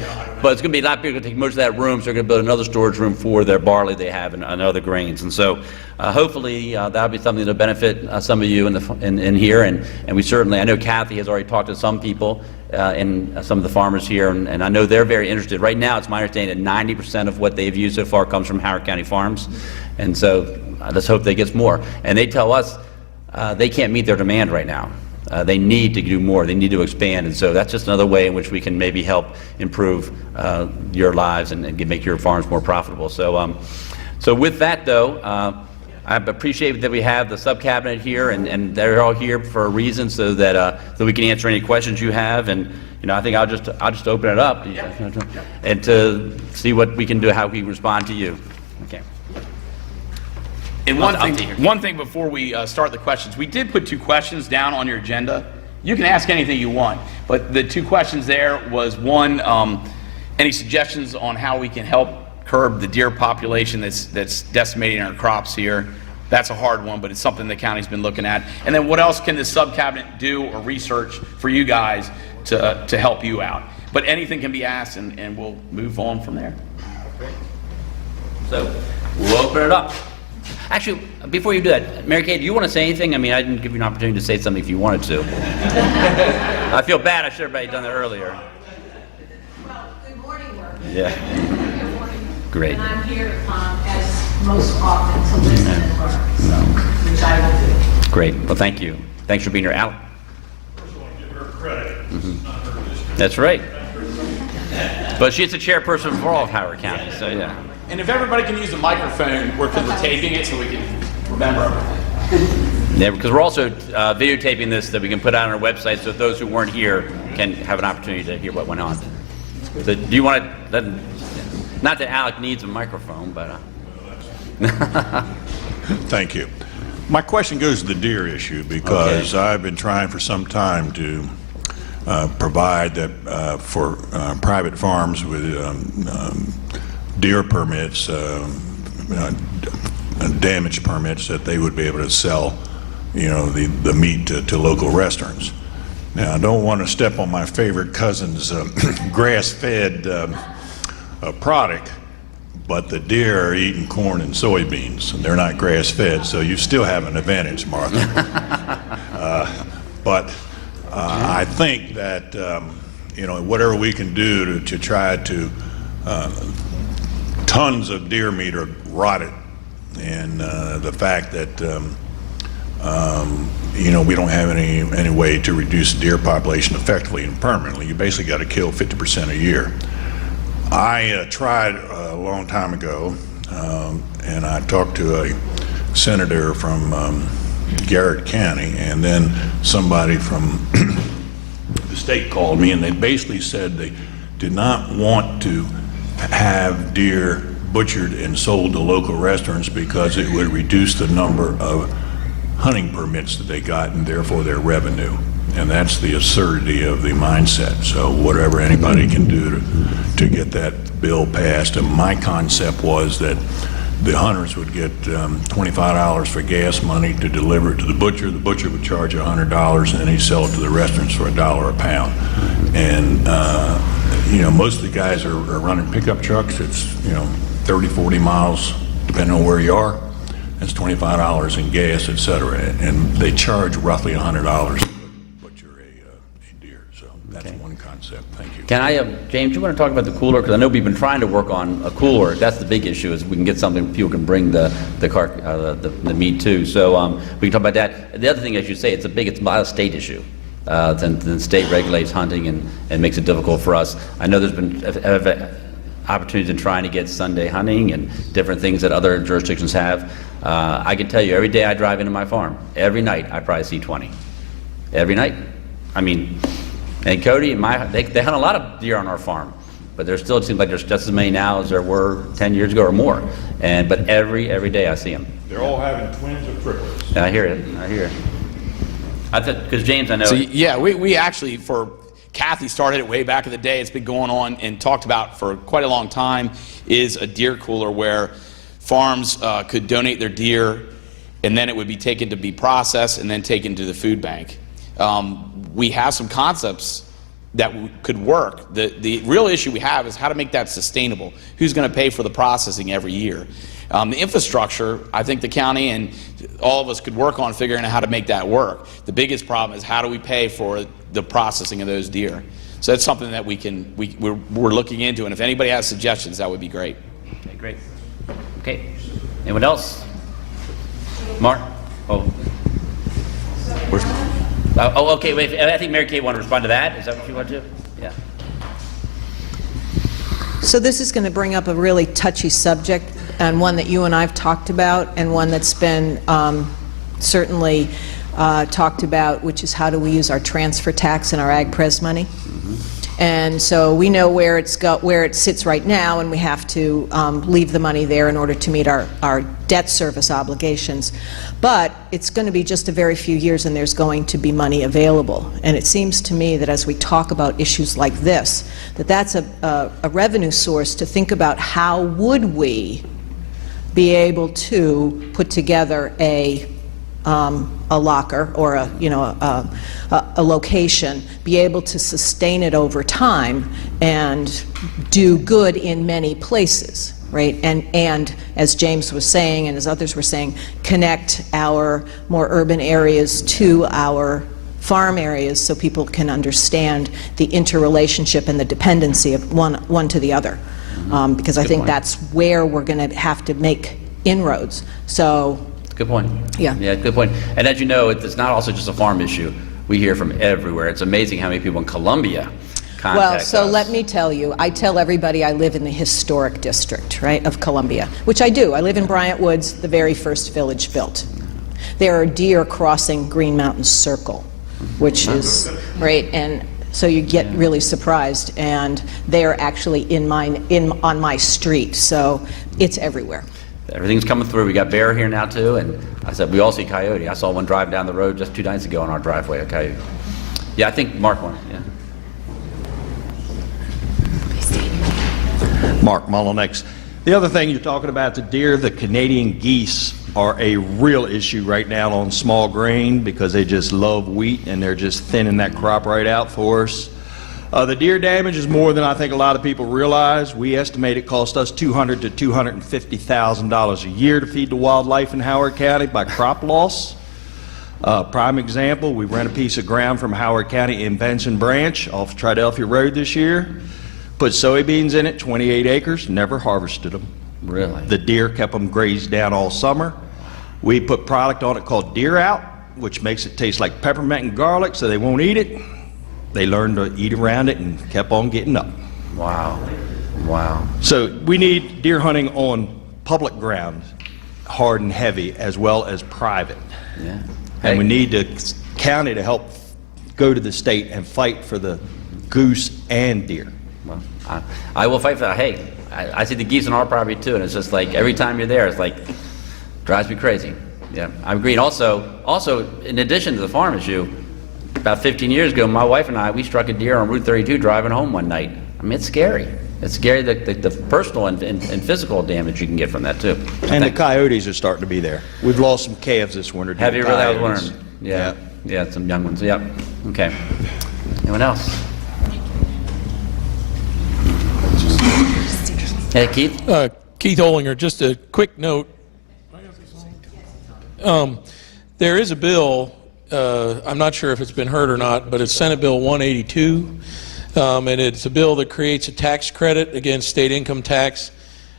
But it's going to be a lot bigger. They're going to take most of that room, so they're going to build another storage room for their barley they have and other grains. And so hopefully that'll be something that'll benefit some of you in here. And we certainly, I know Kathy has already talked to some people and some of the farmers here, and I know they're very interested. Right now, it's my understanding that 90% of what they've used so far comes from Howard County farms. And so let's hope they get more. And they tell us they can't meet their demand right now. They need to do more. They need to expand. And so that's just another way in which we can maybe help improve your lives and make your farms more profitable. So, so with that, though, I appreciate that we have the sub-cabinet here, and they're all here for a reason, so that we can answer any questions you have. And I think I'll just open it up and to see what we can do, how we respond to you. Okay. And one thing before we start the questions, we did put 2 questions down on your agenda. You can ask anything you want, but the 2 questions there was, one, any suggestions on how we can help curb the deer population that's decimating our crops here? That's a hard one, but it's something the county's been looking at. And then what else can the sub-cabinet do or research for you guys to help you out? But anything can be asked, and we'll move on from there. So we'll open it up. Actually, before you do that, Mary Kay, do you want to say anything? I mean, I didn't give you an opportunity to say something if you wanted to. I feel bad. I should have done that earlier. Well, good morning, work. Yeah. Good morning. Great. And I'm here as most often to listen and learn, so, which I will do. Great. Well, thank you. Thanks for being here, Al. First, I want to give her credit. It's not her district. That's right. But she's the chairperson for all of Howard County, so yeah. And if everybody can use a microphone, we're taping it so we can remember everything. Yeah, because we're also videotaping this that we can put out on our website so that those who weren't here can have an opportunity to hear what went on. So do you want to, not that Alec needs a microphone, but... Thank you. My question goes to the deer issue because I've been trying for some time to provide that for private farms with deer permits, damage permits, that they would be able to sell, the meat to local restaurants. Now, I don't want to step on my favorite cousin's grass-fed product, but the deer are eating corn and soybeans, and they're not grass-fed, so you still have an advantage, Martha. But I think that, whatever we can do to try to, tons of deer meat are rotted, and the fact that, we don't have any way to reduce the deer population effectively and permanently. You basically got to kill 50% a year. I tried a long time ago, and I talked to a senator from Garrett County, and then somebody from the state called me, and they basically said they did not want to have deer butchered and sold to local restaurants because it would reduce the number of hunting permits that they got and therefore their revenue. And that's the absurdity of the mindset. So whatever anybody can do to get that bill passed. And my concept was that the hunters would get $25 for gas money to deliver it to the butcher. The butcher would charge $100, and then he'd sell it to the restaurants for $1 a pound. And most of the guys are running pickup trucks. It's 30, 40 miles, depending on where you are. It's $25 in gas, et cetera, and they charge roughly $100 to butcher a deer. So that's one concept. Thank you. Can I, James, you want to talk about the cooler? Because I know we've been trying to work on a cooler. That's the big issue, is we can get something people can bring the meat to. So we can talk about that. The other thing, as you say, it's a lot of state issue. The state regulates hunting and makes it difficult for us. I know there's been opportunities in trying to get Sunday hunting and different things that other jurisdictions have. I can tell you, every day I drive into my farm, every night I probably see 20. Every night. I mean, and Cody and they hunt a lot of deer on our farm, but it seems like there's just as many now as there were 10 years ago or more. But every day I see them. They're all having twins or triplets. I hear it. I thought, because James, I know. So yeah, we actually, Kathy started it way back in the day. It's been going on and talked about for quite a long time, is a deer cooler where farms could donate their deer, and then it would be taken to be processed and then taken to the food bank. We have some concepts that could work. The real issue we have is how to make that sustainable. Who's going to pay for the processing every year? The infrastructure, I think the county and all of us could work on figuring out how to make that work. The biggest problem is how do we pay for the processing of those deer? So that's something that we're looking into, and if anybody has suggestions, that would be great. Okay, great. Okay, anyone else? Mark? Okay, wait, I think Mary Kay wanted to respond to that. Is that what you want to do? Yeah. So this is going to bring up a really touchy subject, and one that you and I've talked about, and one that's been certainly talked about, which is how do we use our transfer tax and our ag pres money. And so we know where it sits right now, and we have to leave the money there in order to meet our debt service obligations. But it's going to be just a very few years, and there's going to be money available. And it seems to me that as we talk about issues like this, that's a revenue source to think about how would we be able to put together a locker or a location, be able to sustain it over time and do good in many places, right? And as James was saying and as others were saying, connect our more urban areas to our farm areas so people can understand the interrelationship and the dependency of one to the other. Because I think that's where we're going to have to make inroads. So. Good point. Yeah, good point. And as you know, it's not also just a farm issue. We hear from everywhere. It's amazing how many people in Colombia contact Well, so us. let me tell you, I tell everybody I live in the historic district, right, of Columbia, which I do. I live in Bryant Woods, the very first village built. There are deer crossing Green Mountain Circle, which is, right, and so you get really surprised, and they're actually on my street, so it's everywhere. Everything's coming through. We got bear here now too, and I said we all see coyote. I saw one drive down the road just 2 nights ago on our driveway, a coyote. Yeah, I think Mark won, yeah. Mark Mullinex. The other thing you're talking about, the deer, the Canadian geese are a real issue right now on small grain because they just love wheat and they're just thinning that crop right out for us. The deer damage is more than I think a lot of people realize. We estimate it costs us $200,000 to $250,000 a year to feed the wildlife in Howard County by crop loss. Prime example, we rent a piece of ground from Howard County in Benson Branch off Triadelphia Road this year. Put soybeans in it, 28 acres, never harvested them. Really? The deer kept them grazed down all summer. We put product on it called Deer Out, which makes it taste like peppermint and garlic, so they won't eat it. They learned to eat around it and kept on getting up. Wow. Wow. So we need deer hunting on public ground, hard and heavy, as well as private. Yeah. And we need the county to help go to the state and fight for the goose and deer. Well, I will fight for that. Hey, I see the geese on our property too, and it's just like every time you're there, it's like drives me crazy. Yeah, I agree. And also, in addition to the farm issue, about 15 years ago, my wife and I, we struck a deer on Route 32 driving home one night. I mean, it's scary. It's scary, the personal and physical damage you can get from that too. And the coyotes are starting to be there. We've lost some calves this winter. due Have to you really coyotes. learned? Yeah. Yeah, some young ones. Yep. Okay. Anyone else? Hey, Keith. Keith Olinger, just a quick note. There is a bill, I'm not sure if it's been heard or not, but it's Senate Bill 182, and it's a bill that creates a tax credit against state income tax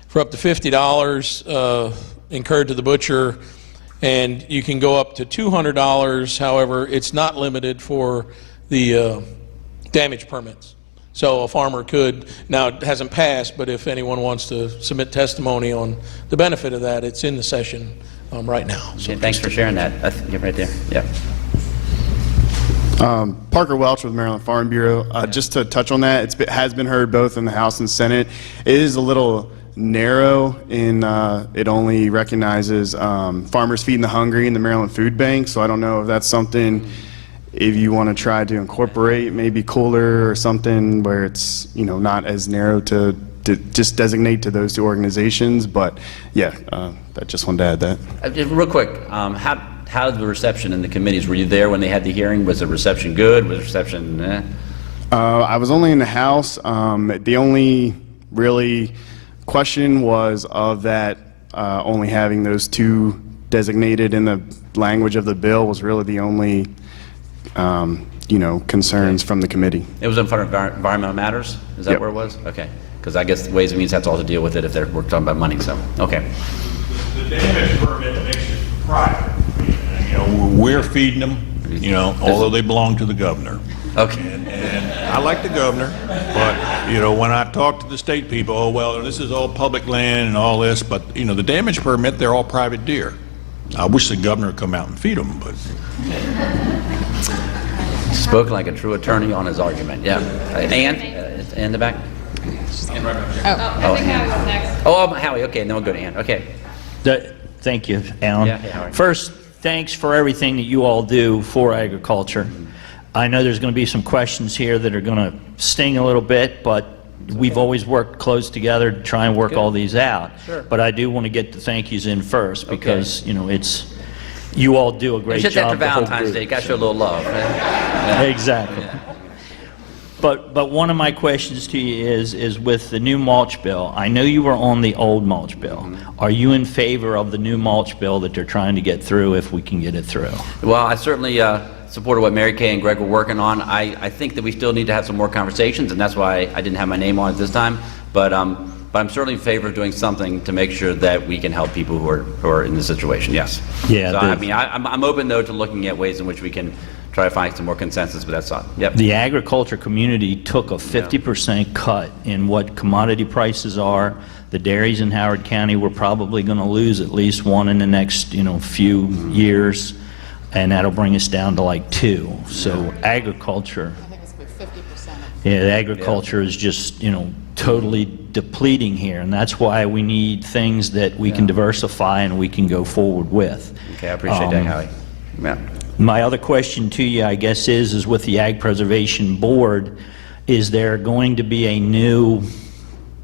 for up to $50 incurred to the butcher, and you can go up to $200. However, it's not limited for the damage permits. So a farmer could, now it hasn't passed, but if anyone wants to submit testimony on the benefit of that, it's in the session right now. So Okay, thanks for sharing that. Get right there. Yeah. Parker Welch with Maryland Farm Bureau. Just to touch on that, it has been heard both in the House and Senate. It is a little narrow in it only recognizes farmers feeding the hungry in the Maryland Food Bank. So I don't know if that's something, if you want to try to incorporate maybe cooler or something where it's, you know, not as narrow to just designate to those two organizations. But yeah, I just wanted to add that. Just real quick, how the reception in the committees? Were you there when they had the hearing? Was the reception good? Was the reception? I was only in the House. The only really question was of that only having those two designated in the language of the bill was really the only concerns from the committee. It was in front of Environmental Matters? Is that Yep. where it was? Okay. Because I guess Ways and Means has to also deal with it if we're talking about money, so, okay. The damage permit makes it private. You know, we're feeding them, you know, although they belong to the governor. Okay. And I like the governor, but, you know, when I talk to the state people, oh, well, this is all public land and all this, but, you know, the damage permit, they're all private deer. I wish the governor would come out and feed them, but. Spoken like a true attorney on his argument, yeah. Ann in the back? Oh, Howie, okay, then we'll go to Ann, okay. Thank you, Alan. Yeah, hey, Howard. First, thanks for everything that you all do for agriculture. I know there's going to be some questions here that are going to sting a little bit, but we've always worked close together to try and work all these out. Sure. But I do want to get the thank yous in first because, you know, you all do a great It's just job. after Valentine's Day, got you a little love. Yeah. Exactly. Yeah. But one of my questions to you is with the new mulch bill, I know you were on the old mulch bill. Mm-hmm. Are you in favor of the new mulch bill that they're trying to get through if we can get it through? Well, I certainly supported what Mary Kay and Greg were working on. I think that we still need to have some more conversations, and that's why I didn't have my name on it this time. But I'm certainly in favor of doing something to make sure that we can help people who are in this situation, yes. Yeah, So, I mean, I'm open, though, to looking at ways in which we can try to find some more consensus, but that's all. Yep. The agriculture community took a 50% cut in what commodity prices are. The dairies in Howard County were probably going to lose at least one in the next, few years, and that'll bring us down to like 2. So agriculture, I think it's about 50%. yeah, the agriculture is just, totally depleting here, and that's why we need things that we can diversify and we can go forward with. Okay, I appreciate that, Howie. Yeah. My other question to you, I guess, is with the Ag Preservation Board, is there going to be a new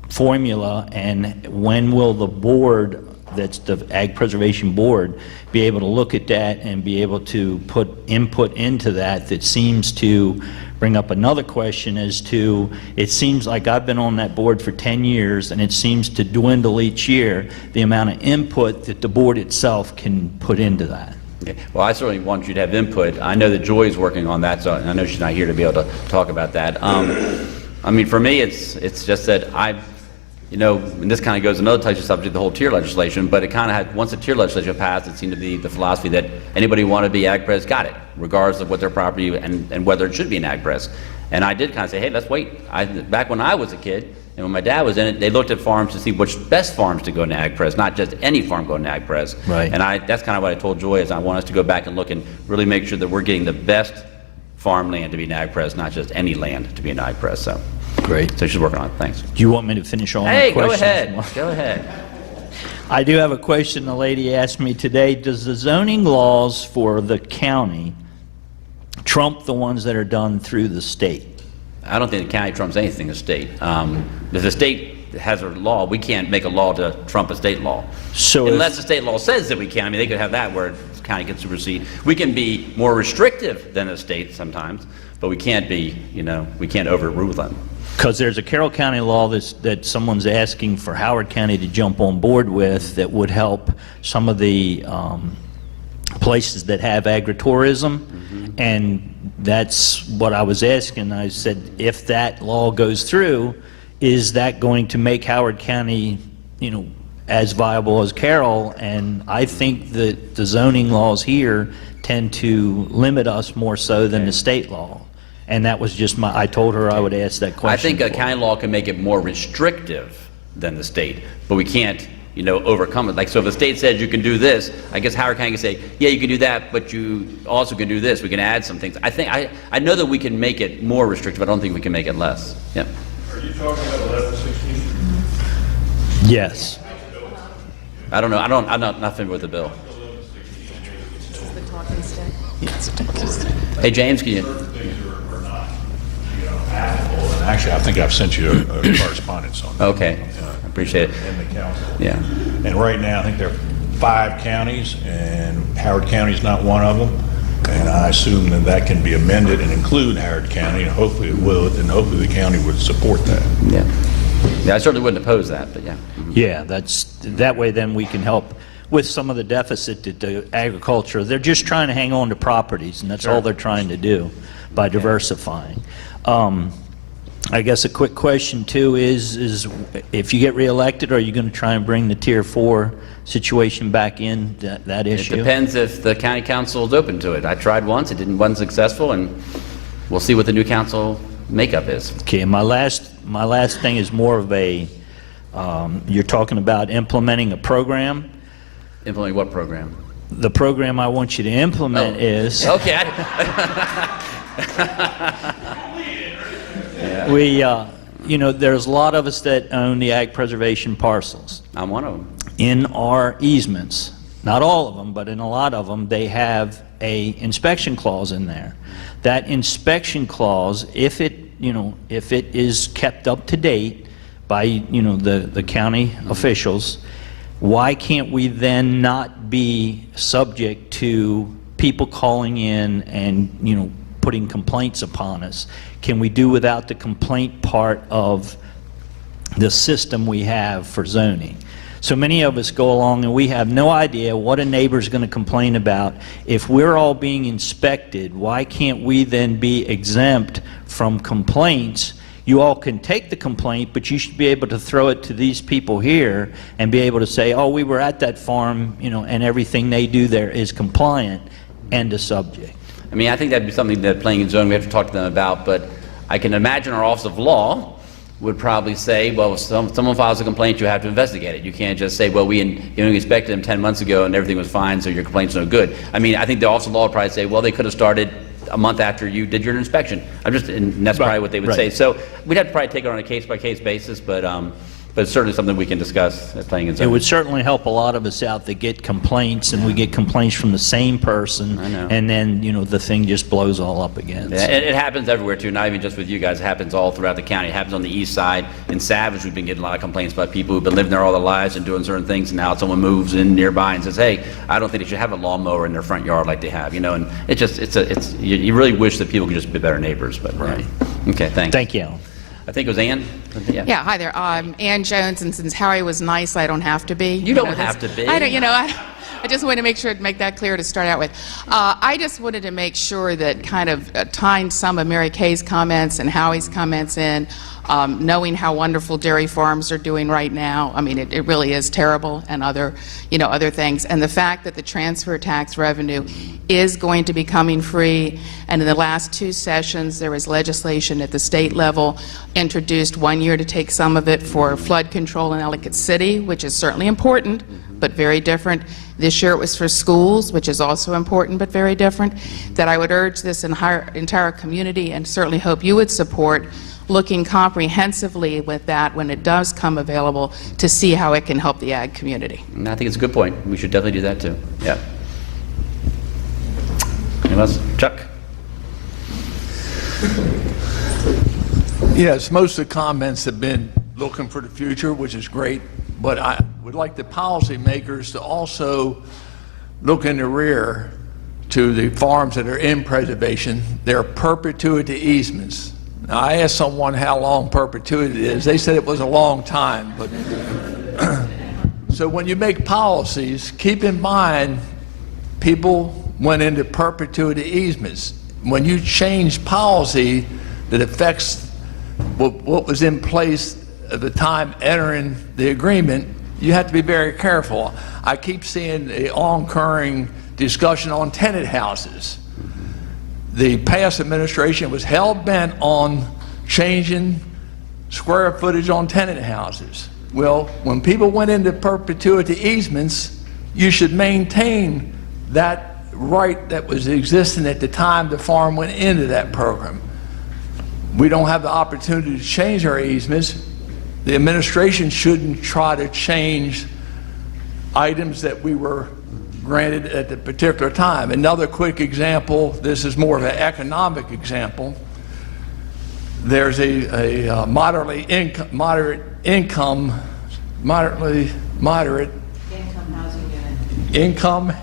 formula, and when will the board, that's the Ag Preservation Board, be able to look at that and be able to put input into that seems to bring up another question as to, it seems like I've been on that board for 10 years, and it seems to dwindle each year, the amount of input that the board itself can put into that. Okay. Well, I certainly want you to have input. I know that Joy is working on that, so I know she's not here to be able to talk about that. I mean, for me, it's just that and this kind of goes another touchy subject, the whole tier legislation, but it kind of had, once the tier legislation passed, it seemed to be the philosophy that anybody who wanted to be ag pres got it, regardless of what their property and whether it should be an ag pres. And I did kind of say, hey, let's wait. Back when I was a kid, and when my dad was in it, they looked at farms to see which best farms to go into ag pres, not just any farm going to ag pres. Right. And that's kind of what I told Joy, is I want us to go back and look and really make sure that we're getting the best farmland to be an ag pres, not just any land to be an ag pres. So great. So she's working on it. Thanks. Do you want me to finish all my Hey, questions? go ahead. Go ahead. I do have a question. The lady asked me today, does the zoning laws for the county trump the ones that are done through the state? I don't think the county trumps anything the state. If the state has a law, we can't make a law to trump a state law. So unless the state law says that we can. I mean, they could have that where the county can supersede. We can be more restrictive than the state sometimes, but we can't be, we can't overrule them. Because there's a Carroll County law that someone's asking for Howard County to jump on board with that would help some of the places that have agritourism. And that's what I was asking. I said, if that law goes through, is that going to make Howard County, as viable as Carroll? And I think that the zoning laws here tend to limit us more so than the state law. And that was just I told her I would ask that question. I think a county law can make it more restrictive than the state, but we can't, overcome it. Like, so if the state says you can do this, I guess Howard County can say, yeah, you can do that, but you also can do this. We can add some things. I know that we can make it more restrictive. I don't think we can make it less. Yep. Are you talking about 1116? Yes. I don't know. I'm not familiar with the bill. Hey, James, can you? And actually, I think I've sent you a correspondence on that. Okay, I appreciate it. In the council. Yeah. And right now, I think there are 5 counties, and Howard County is not one of them. And I assume that can be amended and include Howard County, and hopefully it will, and hopefully the county would support that. Yeah. Yeah, I certainly wouldn't oppose that, but yeah. Yeah, that way then we can help with some of the deficit that the agriculture, they're just trying to hang on to properties, and that's all they're trying to do by diversifying. I guess a quick question too is if you get reelected, are you going to try and bring the Tier 4 situation back in, that issue? It depends if the county council is open to it. I tried once, it wasn't successful, and we'll see what the new council makeup is. Okay, my last thing is more of a, you're talking about implementing a program. Implementing what program? The program I want you to implement is... Okay. Yeah. There's a lot of us that own the ag preservation parcels. I'm one of them. In our easements, not all of them, but in a lot of them, they have a inspection clause in there. That inspection clause, if it is kept up to date by, the county officials, why can't we then not be subject to people calling in and, putting complaints upon us? Can we do without the complaint part of the system we have for zoning? So many of us go along and we have no idea what a neighbor's going to complain about. If we're all being inspected, why can't we then be exempt from complaints? You all can take the complaint, but you should be able to throw it to these people here and be able to say, oh, we were at that farm, and everything they do there is compliant, end of subject. I mean, I think that'd be something that planning and zoning, we have to talk to them about, but I can imagine our Office of Law would probably say, well, if someone files a complaint, you have to investigate it. You can't just say, well, we inspected them 10 months ago and everything was fine, so your complaint's no good. I mean, I think the Office of Law would probably say, well, they could have started a month after you did your inspection. And that's probably what they would say. So we'd have to probably take it on a case-by-case basis, but it's certainly something we can discuss at planning and It zoning. would certainly help a lot of us out that get complaints, and we get complaints from the same person, I know. and then, the thing just blows all up again. Yeah, it happens everywhere too, not even just with you guys. It happens all throughout the county. It happens on the east side. In Savage, we've been getting a lot of complaints about people who've been living there all their lives and doing certain things, and now someone moves in nearby and says, hey, I don't think they should have a lawnmower in their front yard like they have, and you really wish that people could just be better neighbors, but right. Okay, thanks. Thank you. I think it was Ann? Yeah, hi there. Ann Jones, and since Harry was nice, I don't have to be. You don't have to be. I don't, I just wanted to make that clear to start out with. I just wanted to make sure that kind of tying some of Mary Kay's comments and Howie's comments in, knowing how wonderful dairy farms are doing right now. I mean, it really is terrible, and other things. And the fact that the transfer tax revenue is going to be coming free. And in the last 2 sessions, there was legislation at the state level introduced 1 year to take some of it for flood control in Ellicott City, which is certainly important, but very different. This year it was for schools, which is also important, but very different. That I would urge this entire community, and certainly hope you would support, looking comprehensively with that when it does come available, to see how it can help the ag community. And I think it's a good point. We should definitely do that too. Yeah. Anyone else? Chuck? Yes, most of the comments have been looking for the future, which is great, but I would like the policymakers to also look in the rear to the farms that are in preservation. They're perpetuity easements. Now, I asked someone how long perpetuity is. They said it was a long time, but so when you make policies, keep in mind people went into perpetuity easements. When you change policy that affects what was in place at the time entering the agreement, you have to be very careful. I keep seeing the ongoing discussion on tenant houses. The past administration was hell-bent on changing square footage on tenant houses. Well, when people went into perpetuity easements, you should maintain that right that was existing at the time the farm went into that program. We don't have the opportunity to change our easements. The administration shouldn't try to change items that we were granted at the particular time. Another quick example, this is more of an economic example. There's a moderate income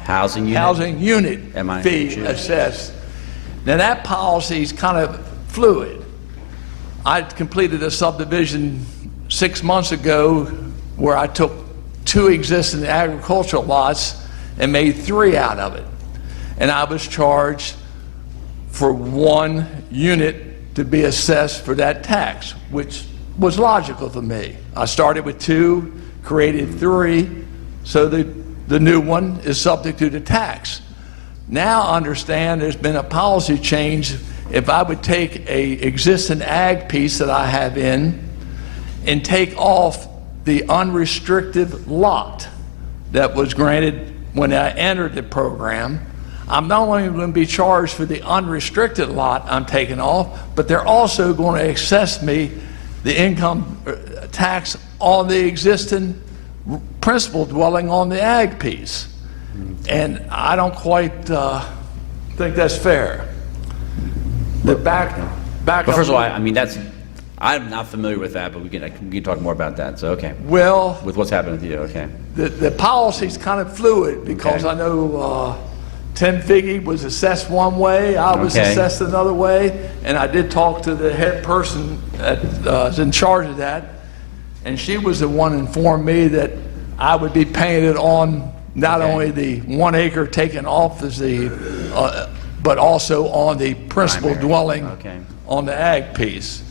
housing unit fee assessed. Now that policy is kind of fluid. I completed a subdivision 6 months ago where I took 2 existing agricultural lots and made 3 out of it. And I was charged for 1 unit to be assessed for that tax, which was logical to me. I started with 2, created 3, so the new one is subject to the tax. Now I understand there's been a policy change. If I would take a existing ag piece that I have in and take off the unrestricted lot that was granted when I entered the program, I'm not only going to be charged for the unrestricted lot I'm taking off, but they're also going to assess me the income tax on the existing principal dwelling on the ag piece. And I don't quite think that's fair. But first of all, I mean, I'm not familiar with that, but we can talk more about that. So, okay. Well, with what's happened with you, okay. The policy's kind of fluid because I know Tim Figge was assessed one way, I was assessed another way, and I did talk to the head person that's in charge of that, and she was the one who informed me that I would be paying it on not only the 1 acre taken off as but also on the principal dwelling on the ag piece.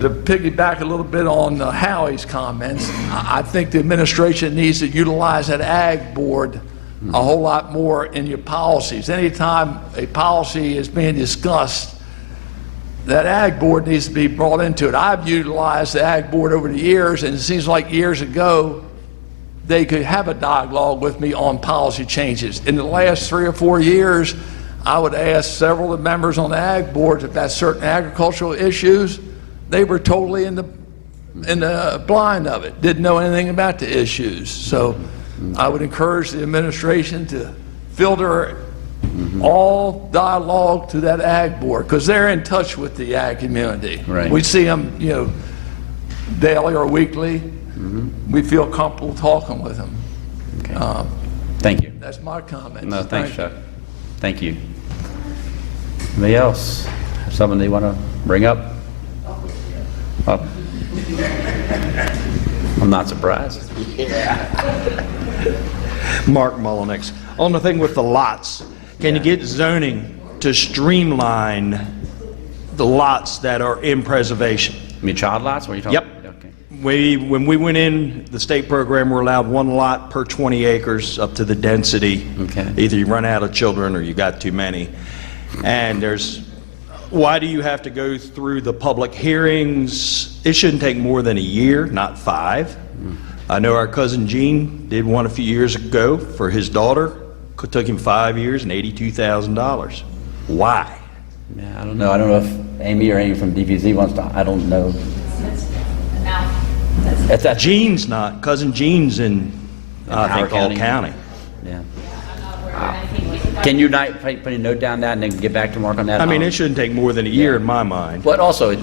To piggyback a little bit on Howie's comments, I think the administration needs to utilize that ag board a whole lot more in your policies. Anytime a policy is being discussed, that ag board needs to be brought into it. I've utilized the ag board over the years, and it seems like years ago they could have a dialogue with me on policy changes. In the last 3 or 4 years, I would ask several of the members on the ag board if that's certain agricultural issues. They were totally in the blind of it, didn't know anything about the issues. So I would encourage the administration to filter all dialogue to that ag board, because they're in touch with the ag community. Right. We see them, daily or weekly. We feel comfortable talking with them. Okay. Thank you. That's my comment. No, thanks, Chuck. Thank you. Anybody else have something they want to bring up? Oh. I'm not surprised. Mark Mullenix. On the thing with the lots, can you get zoning to streamline the lots that are in preservation? You mean child lots? What are you talking Yep. about? Okay. When we went in, the state program, we're allowed 1 lot per 20 acres up to the density. Okay. Either you run out of children or you got too many. And why do you have to go through the public hearings? It shouldn't take more than a year, not 5. I know our cousin Gene did one a few years ago for his daughter. It took him 5 years and $82,000. Why? Yeah, I don't know. I don't know if Amy or Amy from DPZ wants to. I don't know. It's that Gene's not. Cousin Gene's in I think, Hall County. Yeah. Can you put a note down that and then get back to Mark on that? I mean, it shouldn't take more than a year in my mind. But also,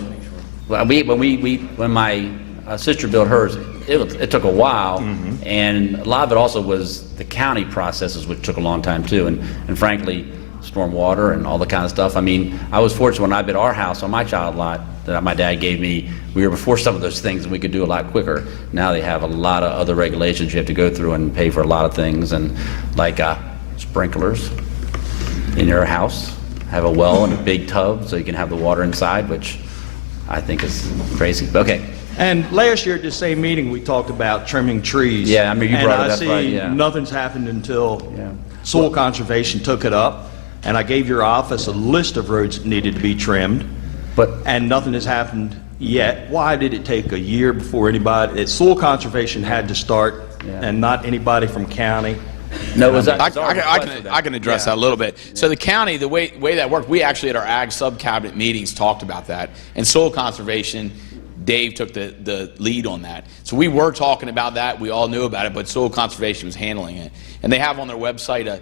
when my sister built hers, it took a while, and a lot of it also was the county processes, which took a long time too, and frankly, stormwater and all the kind of stuff. I mean, I was fortunate when I built our house on my child lot that my dad gave me. We were before some of those things, and we could do a lot quicker. Now they have a lot of other regulations you have to go through and pay for a lot of things, and like sprinklers in your house, have a well and a big tub so you can have the water inside, which I think is crazy. Okay. And last year at the same meeting, we talked about trimming trees. Yeah, I mean, you brought it up, right? And I see Yeah. nothing's happened until Soil Conservation took it up, and I gave your office a list of roads that needed to be trimmed, and nothing has happened yet. Why did it take a year before anybody, Soil Conservation had to start, and not anybody from county? No, was that? I can address that a little bit. So the county, the way that worked, we actually at our ag sub-cabinet meetings talked about that, and soil conservation, Dave took the lead on that. So we were talking about that. We all knew about it, but soil conservation was handling it. And they have on their website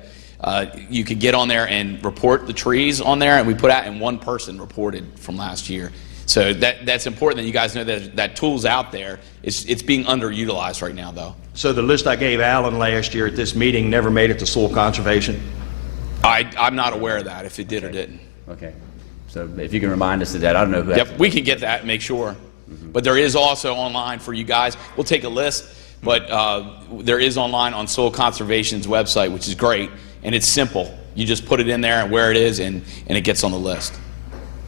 you could get on there and report the trees on there, and we put out, and 1 person reported from last year. So that's important that you guys know that tool's out there. It's being underutilized right now, though. So the list I gave Alan last year at this meeting never made it to Soil Conservation? I'm not aware of that, if it did or didn't. Okay. So if you can remind us of that, I don't know who. Yep, we can get that and make sure. But there is also online for you guys. We'll take a list, but there is online on Soil Conservation's website, which is great, and it's simple. You just put it in there and where it is, and it gets on the list.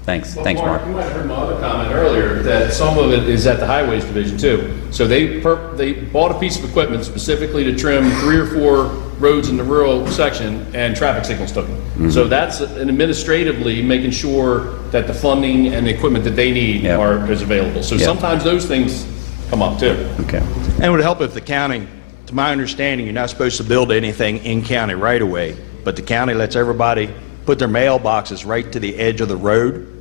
Thanks. Well, Thanks, Mark. You might have heard my other comment earlier that some of it is at the Highways Division too. So they bought a piece of equipment specifically to trim 3 or 4 roads in the rural section, and traffic signals took them. So that's administratively making sure that the funding and the equipment that they need is available. So sometimes those things come up too. Okay. And it would help if the county, to my understanding, you're not supposed to build anything in county right away, but the county lets everybody put their mailboxes right to the edge of the road.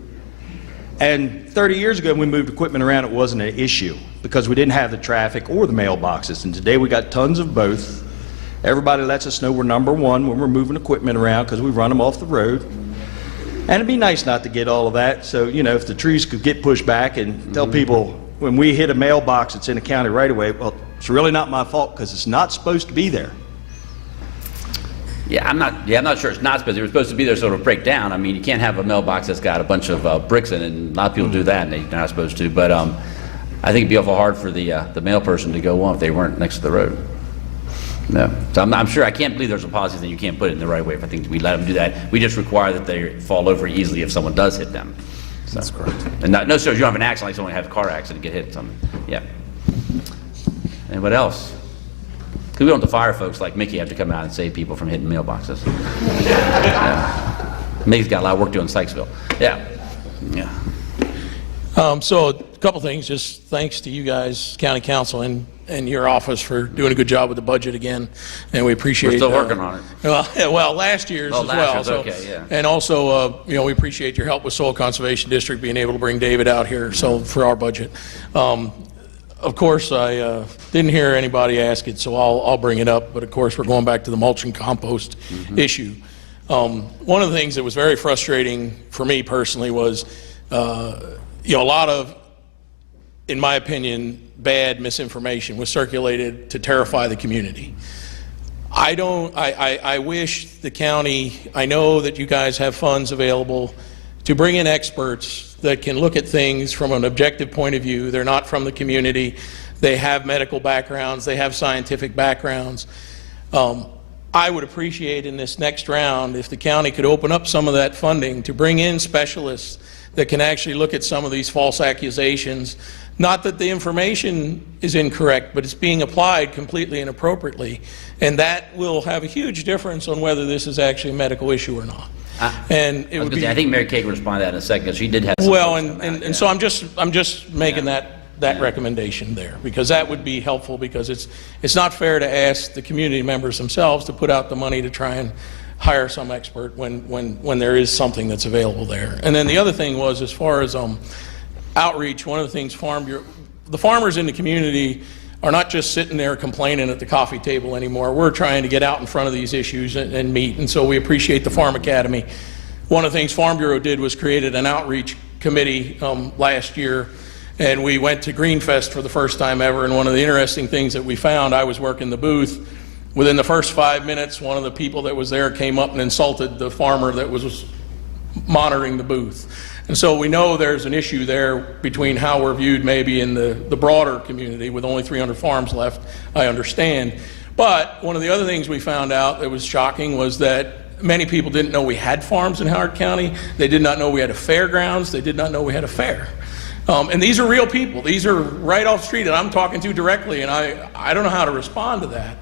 And 30 years ago, when we moved equipment around, it wasn't an issue because we didn't have the traffic or the mailboxes. And today we got tons of both. Everybody lets us know we're number 1 when we're moving equipment around because we run them off the road. And it'd be nice not to get all of that. So, if the trees could get pushed back and tell people when we hit a mailbox that's in a county right away, well, it's really not my fault because it's not supposed to be there. Yeah, I'm not sure it's not supposed to. It's supposed to be there so it'll break down. I mean, you can't have a mailbox that's got a bunch of bricks in it, and a lot of people do that, and they're not supposed to. But I think it'd be awful hard for the mail person to go on if they weren't next to the road. No. So I'm sure, I can't believe there's a policy that you can't put it in the right way. If I think we let them do that, we just require that they fall over easily if someone does hit them. So, that's correct. And no, sir, you don't have an accident like someone had a car accident and get hit. Yeah. Anybody else? Because we don't have to fire folks like Mickey have to come out and save people from hitting mailboxes. Yeah. Mickey's got a lot of work doing in Sykesville. Yeah. Yeah. So a couple things, just thanks to you guys, County Council, and your office for doing a good job with the budget again, and we appreciate. We're still working on it. Well, last year's as well. Last year's okay, yeah. And also, we appreciate your help with Soil Conservation District being able to bring David out here. So for our budget, of course, I didn't hear anybody ask it, so I'll bring it up. But of course, we're going back to the mulch and compost issue. One of the things that was very frustrating for me personally was, a lot of, in my opinion, bad misinformation was circulated to terrify the community. I wish the county, I know that you guys have funds available to bring in experts that can look at things from an objective point of view. They're not from the community. They have medical backgrounds. They have scientific backgrounds. I would appreciate in this next round if the county could open up some of that funding to bring in specialists that can actually look at some of these false accusations. Not that the information is incorrect, but it's being applied completely inappropriately. And that will have a huge difference on whether this is actually a medical issue or not. And it would be, I think Mary Kay can respond to that in a second, because she did have some well, and so I'm just making that recommendation there, because that would be helpful, because it's not fair to ask the community members themselves to put out the money to try and hire some expert when there is something that's available there. And then the other thing was, as far as outreach, one of the things the farmers in the community are not just sitting there complaining at the coffee table anymore. We're trying to get out in front of these issues and meet, and so we appreciate the Farm Academy. One of the things Farm Bureau did was created an outreach committee last year, and we went to Greenfest for the first time ever. And one of the interesting things that we found, I was working the booth. Within the first 5 minutes, one of the people that was there came up and insulted the farmer that was monitoring the booth. And so we know there's an issue there between how we're viewed maybe in the broader community with only 300 farms left, I understand. But one of the other things we found out that was shocking was that many people didn't know we had farms in Howard County. They did not know we had a fairgrounds. They did not know we had a fair. And these are real people. These are right off the street that I'm talking to directly, and I don't know how to respond to that.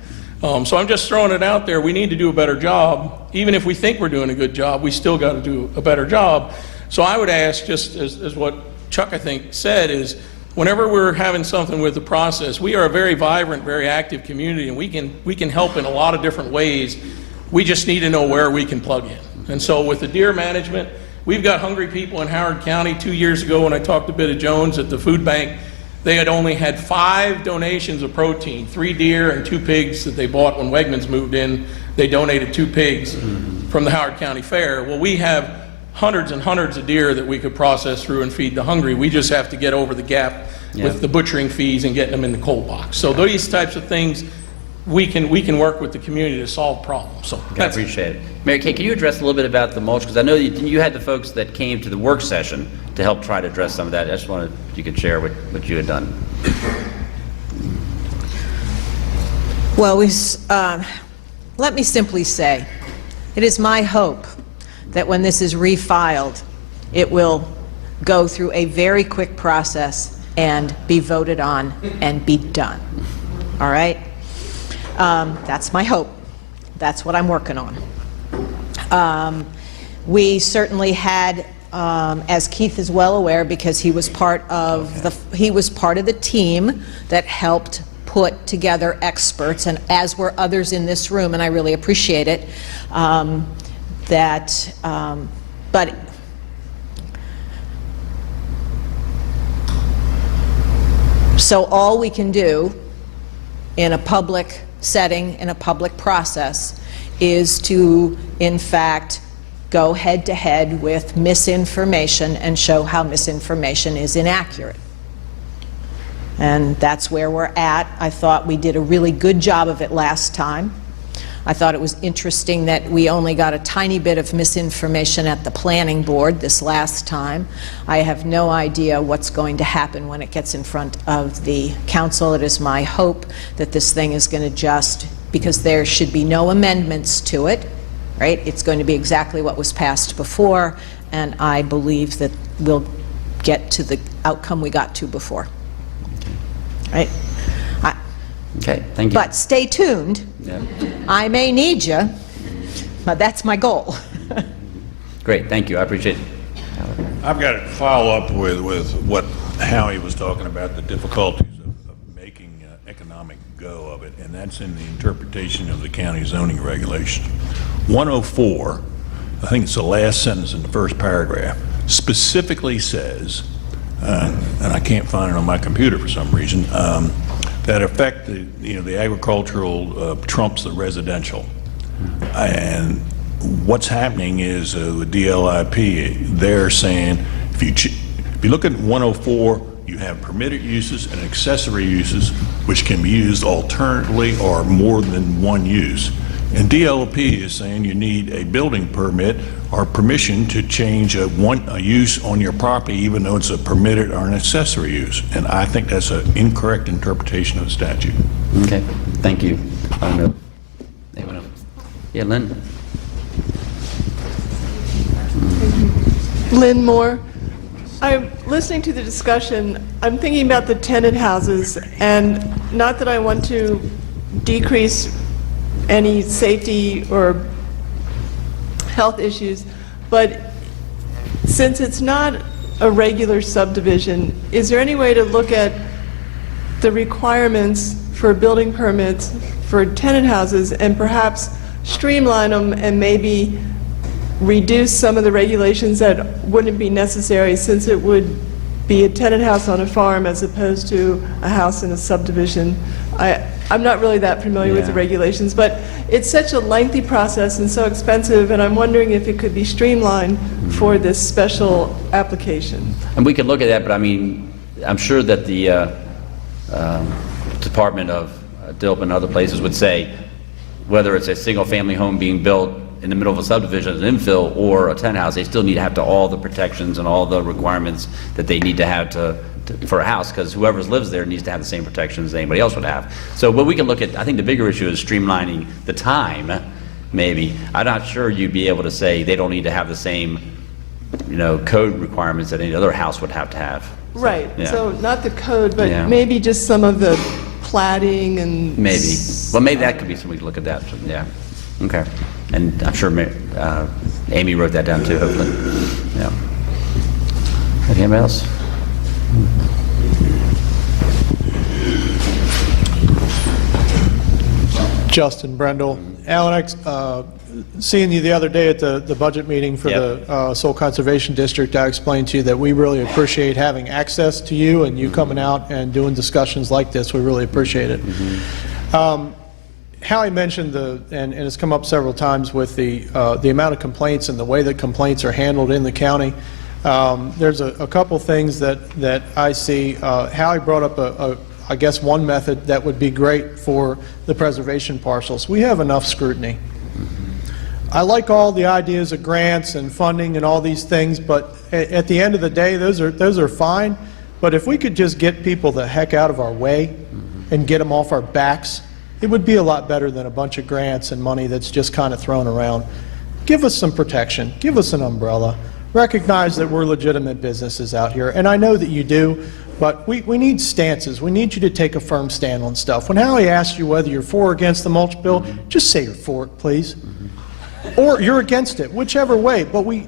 So I'm just throwing it out there. We need to do a better job. Even if we think we're doing a good job, we still got to do a better job. So I would ask, just as what Chuck, I think, said, is whenever we're having something with the process, we are a very vibrant, very active community, and we can help in a lot of different ways. We just need to know where we can plug in. And so with the deer management, we've got hungry people in Howard County. 2 years ago when I talked to Bidda Jones at the food bank, they had only had 5 donations of protein, 3 deer and 2 pigs that they bought when Wegmans moved in. They donated 2 pigs from the Howard County Fair. Well, we have hundreds and hundreds of deer that we could process through and feed the hungry. We just have to get over the gap with the butchering fees and getting them in the cold box. So these types of things, we can work with the community to solve problems. So I appreciate it. Mary Kay, can you address a little bit about the mulch? Because I know you had the folks that came to the work session to help try to address some of that. I just wanted you could share what you had done. Well, let me simply say, it is my hope that when this is refiled, it will go through a very quick process and be voted on and be done. All right? That's my hope. That's what I'm working on. We certainly had, as Keith is well aware, because he was part of the team that helped put together experts, and as were others in this room, and I really appreciate it. But so all we can do in a public setting, in a public process, is to, in fact, go head-to-head with misinformation and show how misinformation is inaccurate. And that's where we're at. I thought we did a really good job of it last time. I thought it was interesting that we only got a tiny bit of misinformation at the planning board this last time. I have no idea what's going to happen when it gets in front of the council. It is my hope that this thing is going to because there should be no amendments to it, right? It's going to be exactly what was passed before, and I believe that we'll get to the outcome we got to before, right? Okay, thank you. But stay tuned. Yeah. I may need you, but that's my goal. Great, thank you, I appreciate it. I've got to follow up with what Howie was talking about, the difficulties of making economic go of it, and that's in the interpretation of the county zoning regulations. 104, I think it's the last sentence in the first paragraph, specifically says, and I can't find it on my computer for some reason, that affect the agricultural trumps the residential. And what's happening is with DLIP, they're saying if you look at 104, you have permitted uses and accessory uses which can be used alternately or more than one use. And DLP is saying you need a building permit or permission to change a use on your property even though it's a permitted or an accessory use. And I think that's an incorrect interpretation of the statute. Okay, thank you. I don't know. Anyone else? Yeah, Lynn? Lynn Moore. I'm listening to the discussion. I'm thinking about the tenant houses, and not that I want to decrease any safety or health issues, but since it's not a regular subdivision, is there any way to look at the requirements for building permits for tenant houses and perhaps streamline them and maybe reduce some of the regulations that wouldn't be necessary, since it would be a tenant house on a farm as opposed to a house in a subdivision? I'm not really that familiar with the regulations, but it's such a lengthy process and so expensive, and I'm wondering if it could be streamlined for this special application. And we could look at that, but I mean, I'm sure that the Department of DILP and other places would say whether it's a single-family home being built in the middle of a subdivision as an infill or a tenant house, they still need to have all the protections and all the requirements that they need to have for a house, because whoever lives there needs to have the same protections as anybody else would have. So what we can look at, I think the bigger issue is streamlining the time, maybe. I'm not sure you'd be able to say they don't need to have the same, code requirements that any other house would have to have. Right, Yeah. so not the code, but Yeah. maybe just some of the platting and... Maybe. Well, maybe that could be something we could look at that, so, yeah. Okay. And I'm sure Amy wrote that down too, hopefully. Yeah. Anybody else? Justin Brendel. Alan, seeing you the other day at the budget meeting for the Soil Conservation District, I explained to you that we really appreciate having access to you and you coming out and doing discussions like this. We really appreciate it. Howie mentioned and it's come up several times with the amount of complaints and the way that complaints are handled in the county. There's a couple things that I see. Howie brought up I guess one method that would be great for the preservation parcels. We have enough scrutiny. I like all the ideas of grants and funding and all these things, but at the end of the day, those are fine. But if we could just get people the heck out of our way and get them off our backs, it would be a lot better than a bunch of grants and money that's just kind of thrown around. Give us some protection. Give us an umbrella. Recognize that we're legitimate businesses out here, and I know that you do, but we need stances. We need you to take a firm stand on stuff. When Howie asks you whether you're for or against the mulch bill, just say you're for it, please. Or you're against it, whichever way. But we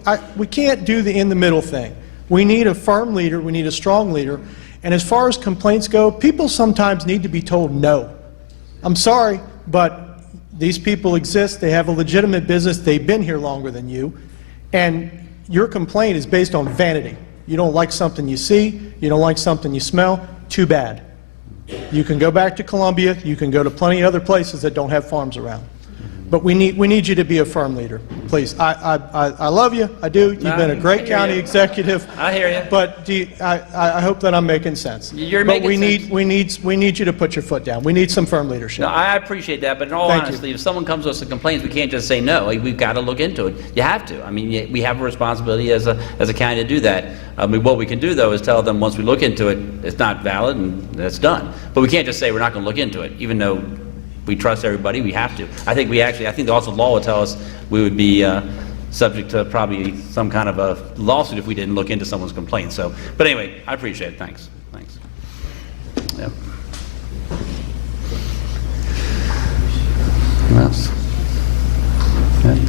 can't do the in-the-middle thing. We need a firm leader. We need a strong leader. And as far as complaints go, people sometimes need to be told no. I'm sorry, but these people exist. They have a legitimate business. They've been here longer than you. And your complaint is based on vanity. You don't like something you see. You don't like something you smell. Too bad. You can go back to Columbia. You can go to plenty of other places that don't have farms around. But we need you to be a firm leader, please. I love you. I do. You've been a great county executive. I hear you. But I hope that I'm making sense. You're but making sense. we need you to put your foot down. We need some firm leadership. No, I appreciate that, but in all honesty, if someone comes to us and complains, we can't just say no. We've got to look into it. You have to. I mean, we have a responsibility as a county to do that. I mean, what we can do, though, is tell them once we look into it, it's not valid and it's done. But we can't just say we're not going to look into it, even though we trust everybody. We have to. I think also the law would tell us we would be subject to probably some kind of a lawsuit if we didn't look into someone's complaint. So, but anyway, I appreciate it. Thanks. Yep. else? Okay.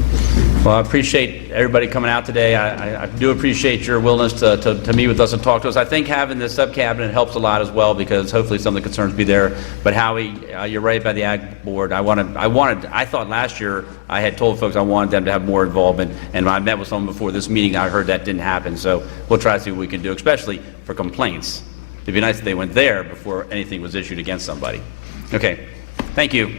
Well, I appreciate everybody coming out today. I do appreciate your willingness to meet with us and talk to us. I think having this sub-cabinet helps a lot as well, because hopefully some of the concerns be there. But Howie, you're right by the Ag Board. I thought last year I had told folks I wanted them to have more involvement, and when I met with someone before this meeting, I heard that didn't happen. So we'll try to see what we can do, especially for complaints. It'd be nice if they went there before anything was issued against somebody. Okay, thank you.